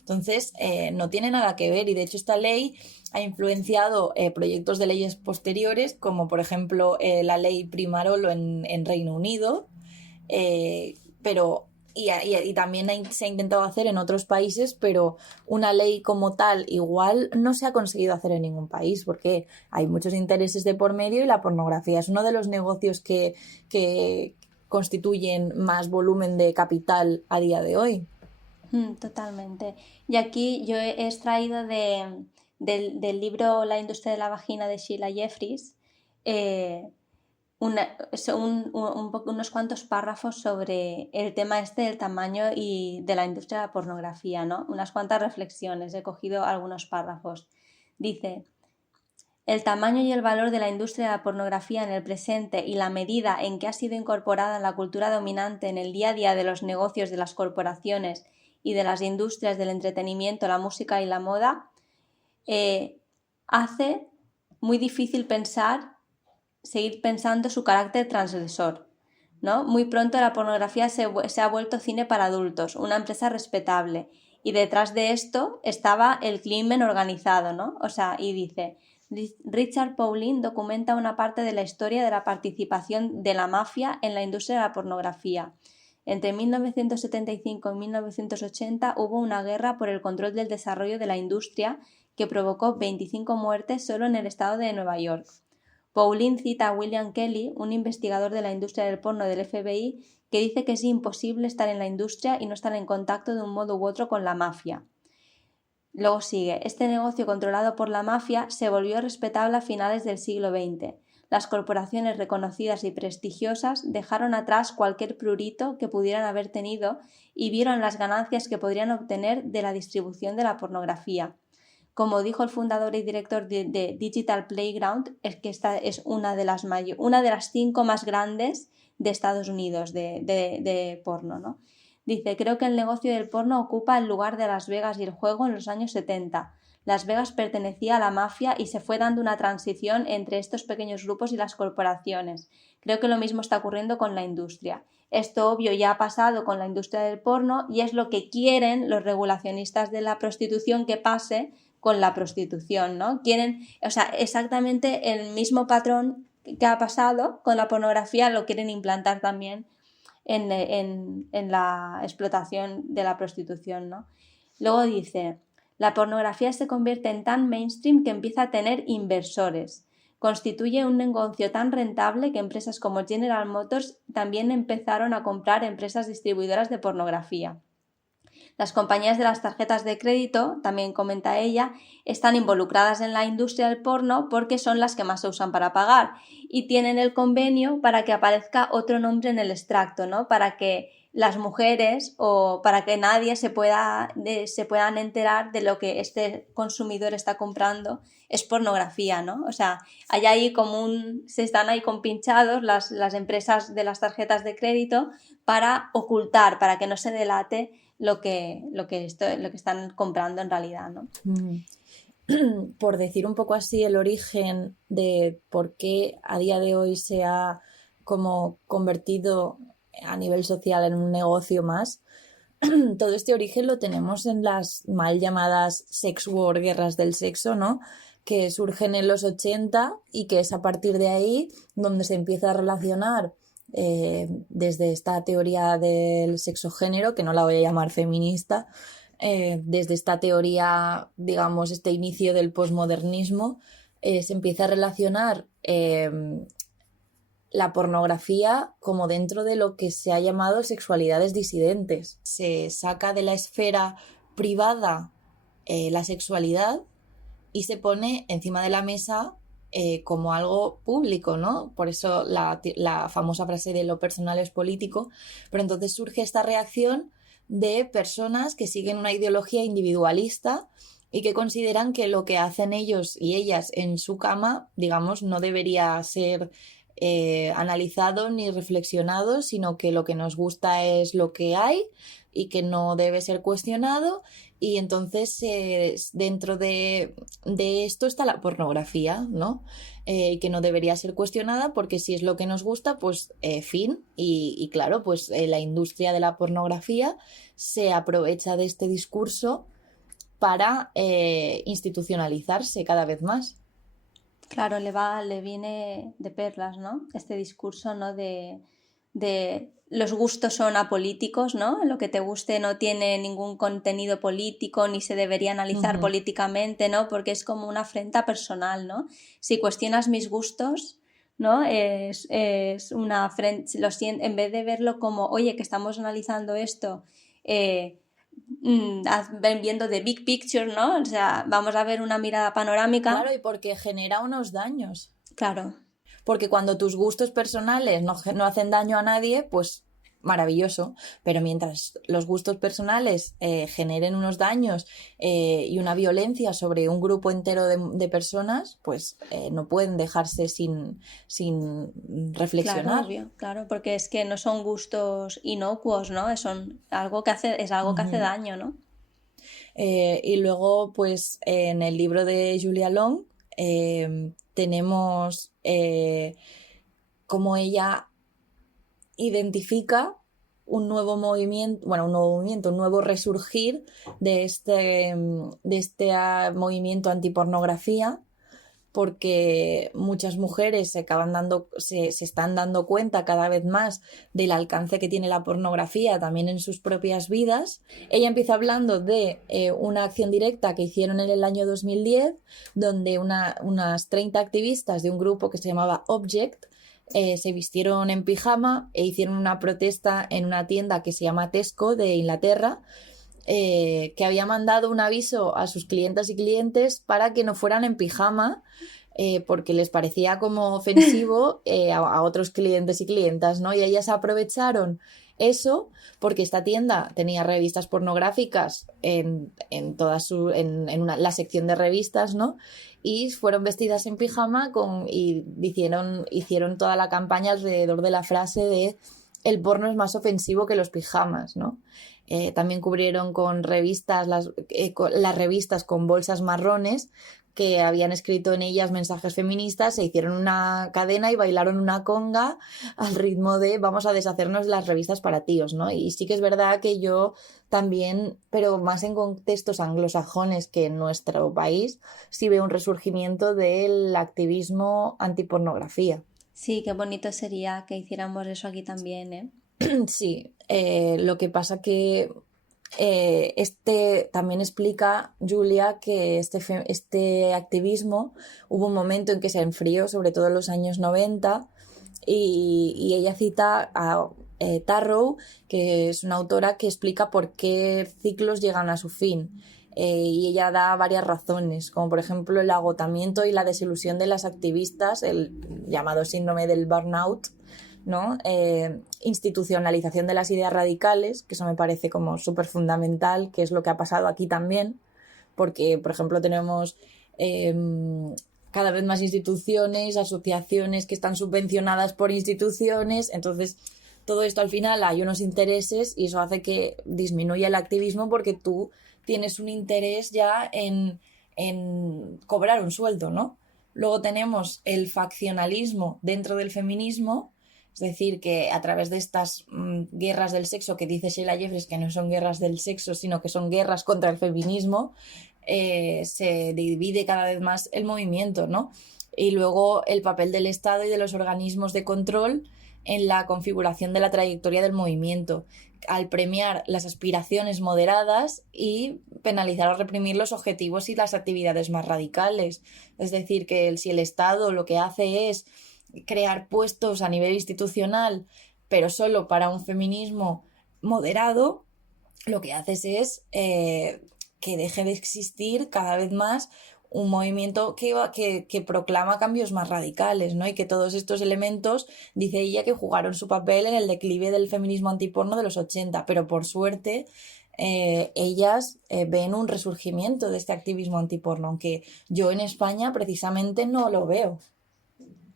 Entonces, no tiene nada que ver, y de hecho esta ley ha influenciado proyectos de leyes posteriores, como por ejemplo la ley Primarolo en Reino Unido, y también se ha intentado hacer en otros países, pero una ley como tal igual no se ha conseguido hacer en ningún país, porque hay muchos intereses de por medio y la pornografía es uno de los negocios que constituyen más volumen de capital a día de hoy. Totalmente. Y aquí yo he extraído del libro La industria de la vagina de Sheila Jeffries unos cuantos párrafos sobre el tema del tamaño y de la industria de la pornografía, ¿no? Unas cuantas reflexiones, he cogido algunos párrafos. Dice: el tamaño y el valor de la industria de la pornografía en el presente y la medida en que ha sido incorporada en la cultura dominante en el día a día de los negocios de las corporaciones y de las industrias del entretenimiento, la música y la moda, hace muy difícil seguir pensando su carácter transgresor, ¿no? Muy pronto la pornografía se ha vuelto cine para adultos, una empresa respetable, y detrás de esto estaba el crimen organizado, ¿no? O sea, y dice: Richard Pauline documenta una parte de la historia de la participación de la mafia en la industria de la pornografía. Entre 1975 y 1980 hubo una guerra por el control del desarrollo de la industria que provocó 25 muertes solo en el estado de Nueva York. Pauline cita a William Kelly, un investigador de la industria del porno del FBI, que dice que es imposible estar en la industria y no estar en contacto de un modo u otro con la mafia. Luego sigue: este negocio controlado por la mafia se volvió respetable a finales del siglo XX. Las corporaciones reconocidas y prestigiosas dejaron atrás cualquier prurito que pudieran haber tenido y vieron las ganancias que podrían obtener de la distribución de la pornografía. Como dijo el fundador y director de Digital Playground, es que esta es una de las 5 más grandes de Estados Unidos de porno, ¿no? Dice: creo que el negocio del porno ocupa el lugar de Las Vegas y el juego en los años 70. Las Vegas pertenecía a la mafia y se fue dando una transición entre estos pequeños grupos y las corporaciones. Creo que lo mismo está ocurriendo con la industria. Esto obvio ya ha pasado con la industria del porno y es lo que quieren los regulacionistas de la prostitución que pase con la prostitución, ¿no? Quieren, o sea, exactamente el mismo patrón que ha pasado con la pornografía lo quieren implantar también en la explotación de la prostitución, ¿no? Luego dice: la pornografía se convierte en tan mainstream que empieza a tener inversores. Constituye un negocio tan rentable que empresas como General Motors también empezaron a comprar empresas distribuidoras de pornografía. Las compañías de las tarjetas de crédito, también comenta ella, están involucradas en la industria del porno porque son las que más se usan para pagar y tienen el convenio para que aparezca otro nombre en el extracto, ¿no? Para que las mujeres o para que nadie se puedan enterar de lo que este consumidor está comprando es pornografía, ¿no? O sea, hay ahí se están ahí compinchados las empresas de las tarjetas de crédito para ocultar, para que no se delate lo que están comprando en realidad, ¿no? Por decir un poco así el origen de por qué a día de hoy se ha como convertido a nivel social en un negocio más, todo este origen lo tenemos en las mal llamadas sex war, guerras del sexo, ¿no? Que surgen en los 80 y que es a partir de ahí donde se empieza a relacionar desde esta teoría del sexo-género, que no la voy a llamar feminista, desde esta teoría, digamos, este inicio del posmodernismo, se empieza a relacionar la pornografía como dentro de lo que se ha llamado sexualidades disidentes. Se saca de la esfera privada la sexualidad y se pone encima de la mesa como algo público, ¿no? Por eso la famosa frase de lo personal es político. Pero entonces surge esta reacción de personas que siguen una ideología individualista y que consideran que lo que hacen ellos y ellas en su cama, digamos, no debería ser analizado ni reflexionado, sino que lo que nos gusta es lo que hay y que no debe ser cuestionado. Y entonces dentro de esto está la pornografía, ¿no? Que no debería ser cuestionada porque si es lo que nos gusta, pues fin. Y claro, pues la industria de la pornografía se aprovecha de este discurso para institucionalizarse cada vez más. Claro, le viene de perlas, ¿no? Este discurso, ¿no? De los gustos son apolíticos, ¿no? Lo que te guste no tiene ningún contenido político ni se debería analizar políticamente, ¿no? Porque es como una afrenta personal, ¿no? Si cuestionas mis gustos, ¿no? Es una afrenta, en vez de verlo como, oye, que estamos analizando esto, viendo the big picture, ¿no? O sea, vamos a ver una mirada panorámica. Claro, y porque genera unos daños. Claro. Porque cuando tus gustos personales no hacen daño a nadie, pues maravilloso. Pero mientras los gustos personales generen unos daños y una violencia sobre un grupo entero de personas, pues no pueden dejarse sin reflexionar. Claro, obvio, claro, porque es que no son gustos inocuos, ¿no? Son algo que hace daño, ¿no? Y luego, pues, en el libro de Julia Long tenemos cómo ella identifica un nuevo resurgir de este movimiento antipornografía, porque muchas mujeres se están dando cuenta cada vez más del alcance que tiene la pornografía también en sus propias vidas. Ella empieza hablando de una acción directa que hicieron en el año 2010, donde unas 30 activistas de un grupo que se llamaba Object se vistieron en pijama e hicieron una protesta en una tienda que se llama Tesco de Inglaterra, que había mandado un aviso a sus clientas y clientes para que no fueran en pijama porque les parecía como ofensivo a otros clientes y clientas, ¿no? Y ellas aprovecharon eso porque esta tienda tenía revistas pornográficas en la sección de revistas, ¿no? Y fueron vestidas en pijama y hicieron toda la campaña alrededor de la frase de el porno es más ofensivo que los pijamas, ¿no? También cubrieron con revistas las revistas con bolsas marrones que habían escrito en ellas mensajes feministas, se hicieron una cadena y bailaron una conga al ritmo de vamos a deshacernos de las revistas para tíos, ¿no? Y sí que es verdad que yo también, pero más en contextos anglosajones que en nuestro país, sí veo un resurgimiento del activismo antipornografía. Sí, qué bonito sería que hiciéramos eso aquí también, ¿eh? Sí, lo que pasa que también explica Julia que este activismo hubo un momento en que se enfrió, sobre todo en los años 90, y ella cita a Tarrow, que es una autora que explica por qué ciclos llegan a su fin. Y ella da varias razones, como por ejemplo el agotamiento y la desilusión de las activistas, el llamado síndrome del burnout, ¿no? Institucionalización de las ideas radicales, que eso me parece como súper fundamental, que es lo que ha pasado aquí también, porque, por ejemplo, tenemos cada vez más instituciones, asociaciones que están subvencionadas por instituciones, entonces todo esto al final hay unos intereses y eso hace que disminuya el activismo porque tú tienes un interés ya en cobrar un sueldo, ¿no? Luego tenemos el faccionalismo dentro del feminismo, es decir, que a través de estas guerras del sexo que dice Sheila Jeffreys que no son guerras del sexo, sino que son guerras contra el feminismo, se divide cada vez más el movimiento, ¿no? Y luego el papel del Estado y de los organismos de control en la configuración de la trayectoria del movimiento, al premiar las aspiraciones moderadas y penalizar o reprimir los objetivos y las actividades más radicales. Es decir, que si el Estado lo que hace es crear puestos a nivel institucional, pero solo para un feminismo moderado, lo que haces es que deje de existir cada vez más un movimiento que proclama cambios más radicales, ¿no? Y que todos estos elementos, dice ella, que jugaron su papel en el declive del feminismo antiporno de los 80, pero por suerte ellas ven un resurgimiento de este activismo antiporno, aunque yo en España precisamente no lo veo.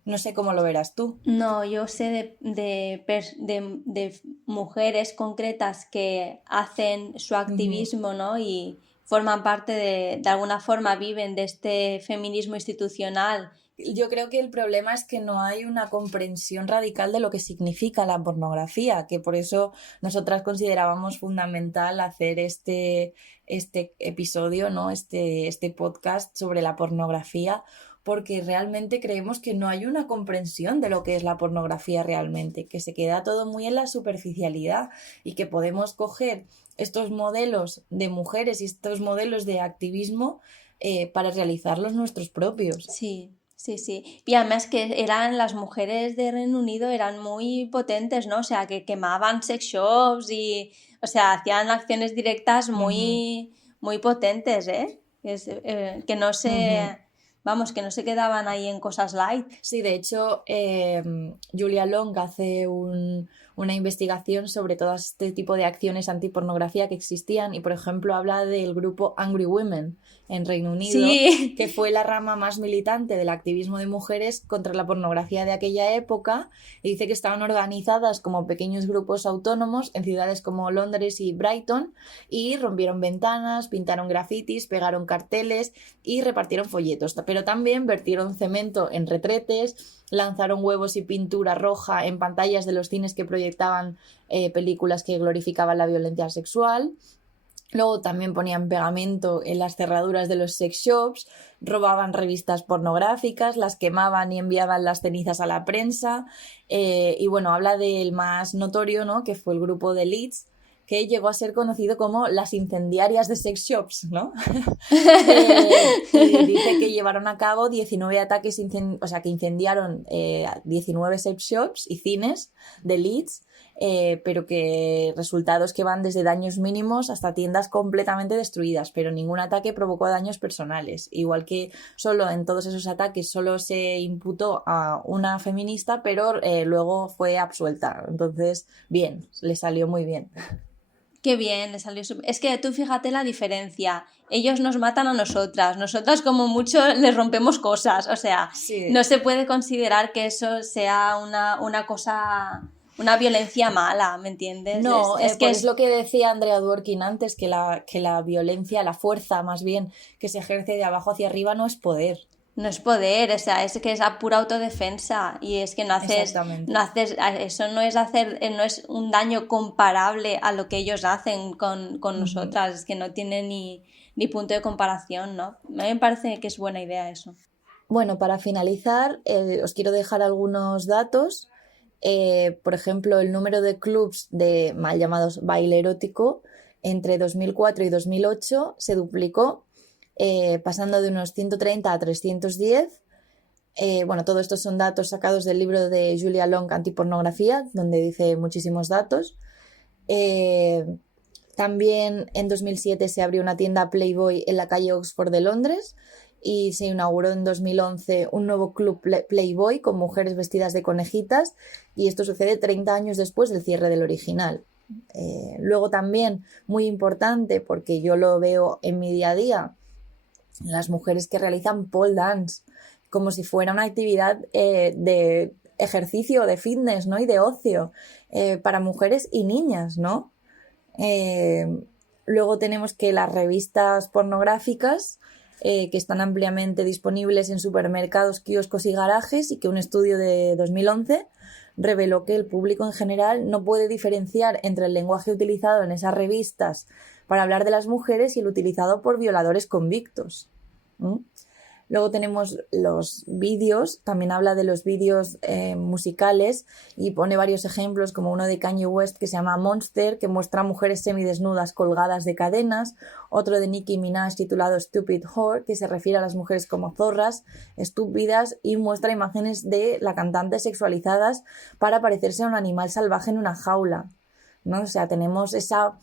No sé cómo lo verás tú. No, yo sé de mujeres concretas que hacen su activismo, ¿no? Y forman parte de alguna forma viven de este feminismo institucional. Yo creo que el problema es que no hay una comprensión radical de lo que significa la pornografía, que por eso nosotras considerábamos fundamental hacer este episodio, ¿no? Este podcast sobre la pornografía, porque realmente creemos que no hay una comprensión de lo que es la pornografía realmente, que se queda todo muy en la superficialidad y que podemos coger estos modelos de mujeres y estos modelos de activismo para realizarlos nuestros propios. Sí. Y además que las mujeres de Reino Unido eran muy potentes, ¿no? O sea, que quemaban sex shops y, o sea, hacían acciones directas muy potentes, ¿eh? Que no se... Vamos, que no se quedaban ahí en cosas light. Sí, de hecho, Julia Long hace una investigación sobre todo este tipo de acciones antipornografía que existían y, por ejemplo, habla del grupo Angry Women en Reino Unido, sí, que fue la rama más militante del activismo de mujeres contra la pornografía de aquella época, y dice que estaban organizadas como pequeños grupos autónomos en ciudades como Londres y Brighton y rompieron ventanas, pintaron grafitis, pegaron carteles y repartieron folletos, pero también vertieron cemento en retretes, lanzaron huevos y pintura roja en pantallas de los cines que proyectaban películas que glorificaban la violencia sexual. Luego también ponían pegamento en las cerraduras de los sex shops, robaban revistas pornográficas, las quemaban y enviaban las cenizas a la prensa. Y bueno, habla del más notorio, ¿no? Que fue el grupo de Leeds, que llegó a ser conocido como las incendiarias de sex shops, ¿no? Y dice que llevaron a cabo 19 ataques, que incendiaron 19 sex shops y cines de Leeds, pero que resultados que van desde daños mínimos hasta tiendas completamente destruidas, pero ningún ataque provocó daños personales. Igual que solo en todos esos ataques solo se imputó a una feminista, pero luego fue absuelta. Entonces, bien, le salió muy bien. Qué bien, le salió súper... Es que tú fíjate la diferencia. Ellos nos matan a nosotras como mucho les rompemos cosas. O sea, sí. No se puede considerar que eso sea una cosa, una violencia mala, ¿me entiendes? No, es lo que decía Andrea Dworkin antes, que la violencia, la fuerza más bien que se ejerce de abajo hacia arriba no es poder. No es poder, o sea, es que es a pura autodefensa y es que no haces eso no es un daño comparable a lo que ellos hacen con nosotras, es que no tiene ni punto de comparación, ¿no? A mí me parece que es buena idea eso. Bueno, para finalizar, os quiero dejar algunos datos. Por ejemplo, el número de clubs de mal llamados baile erótico entre 2004 y 2008 se duplicó, pasando de unos 130 a 310. Todo esto son datos sacados del libro de Julia Long, Antipornografía, donde dice muchísimos datos. También en 2007 se abrió una tienda Playboy en la calle Oxford de Londres y se inauguró en 2011 un nuevo club Playboy con mujeres vestidas de conejitas, y esto sucede 30 años después del cierre del original. Luego también, muy importante, porque yo lo veo en mi día a día, las mujeres que realizan pole dance, como si fuera una actividad de ejercicio, de fitness, ¿no? Y de ocio, para mujeres y niñas, ¿no? Luego tenemos que las revistas pornográficas, que están ampliamente disponibles en supermercados, kioscos y garajes, y que un estudio de 2011 reveló que el público en general no puede diferenciar entre el lenguaje utilizado en esas revistas para hablar de las mujeres y el utilizado por violadores convictos. Luego tenemos los vídeos, también habla de los vídeos musicales y pone varios ejemplos, como uno de Kanye West que se llama Monster, que muestra a mujeres semidesnudas colgadas de cadenas, otro de Nicki Minaj titulado Stupid Whore, que se refiere a las mujeres como zorras, estúpidas, y muestra imágenes de la cantante sexualizadas para parecerse a un animal salvaje en una jaula, ¿no? O sea, tenemos esa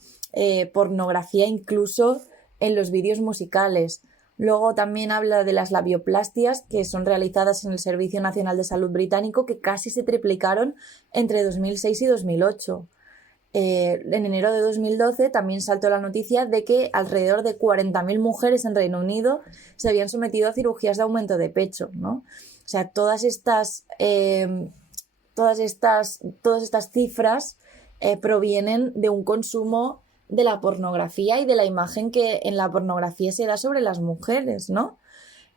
pornografía incluso en los vídeos musicales. Luego también habla de las labioplastias, que son realizadas en el Servicio Nacional de Salud británico, que casi se triplicaron entre 2006 y 2008. En enero de 2012 también saltó la noticia de que alrededor de 40.000 mujeres en Reino Unido se habían sometido a cirugías de aumento de pecho, ¿no? O sea, todas estas cifras provienen de un consumo de la pornografía y de la imagen que en la pornografía se da sobre las mujeres, ¿no?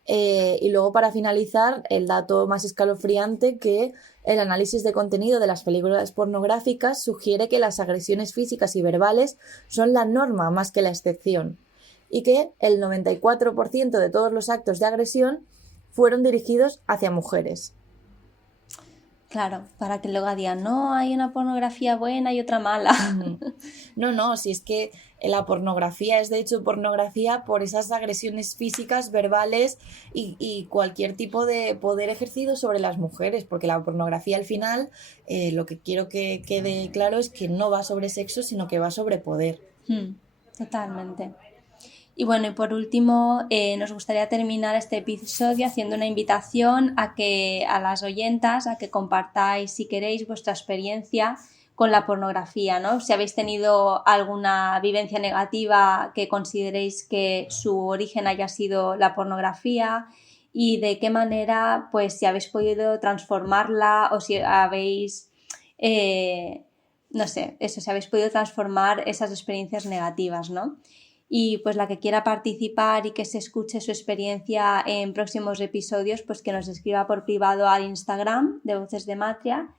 Y luego, para finalizar, el dato más escalofriante, que el análisis de contenido de las películas pornográficas sugiere que las agresiones físicas y verbales son la norma más que la excepción, y que el 94% de todos los actos de agresión fueron dirigidos hacia mujeres. Claro, para que luego digan, no, hay una pornografía buena y otra mala. No, si es que la pornografía es de hecho pornografía por esas agresiones físicas, verbales y cualquier tipo de poder ejercido sobre las mujeres, porque la pornografía al final, lo que quiero que quede claro es que no va sobre sexo, sino que va sobre poder. Totalmente. Y bueno, y por último, nos gustaría terminar este episodio haciendo una invitación a las oyentas a que compartáis, si queréis, vuestra experiencia con la pornografía, ¿no? Si habéis tenido alguna vivencia negativa que consideréis que su origen haya sido la pornografía, y de qué manera, pues, si habéis podido transformarla o si habéis, si habéis podido transformar esas experiencias negativas, ¿no? Y pues la que quiera participar y que se escuche su experiencia en próximos episodios, pues que nos escriba por privado al Instagram de Voces de Matria.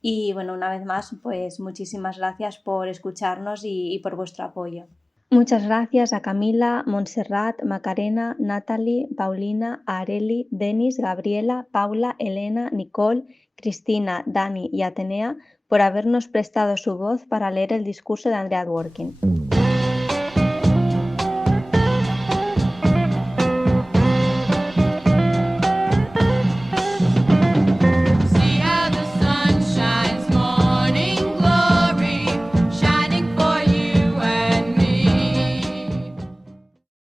Y bueno, una vez más, pues muchísimas gracias por escucharnos y por vuestro apoyo. Muchas gracias a Camila, Montserrat, Macarena, Natalie, Paulina, Areli, Denis, Gabriela, Paula, Elena, Nicole, Cristina, Dani y Atenea por habernos prestado su voz para leer el discurso de Andrea Dworkin.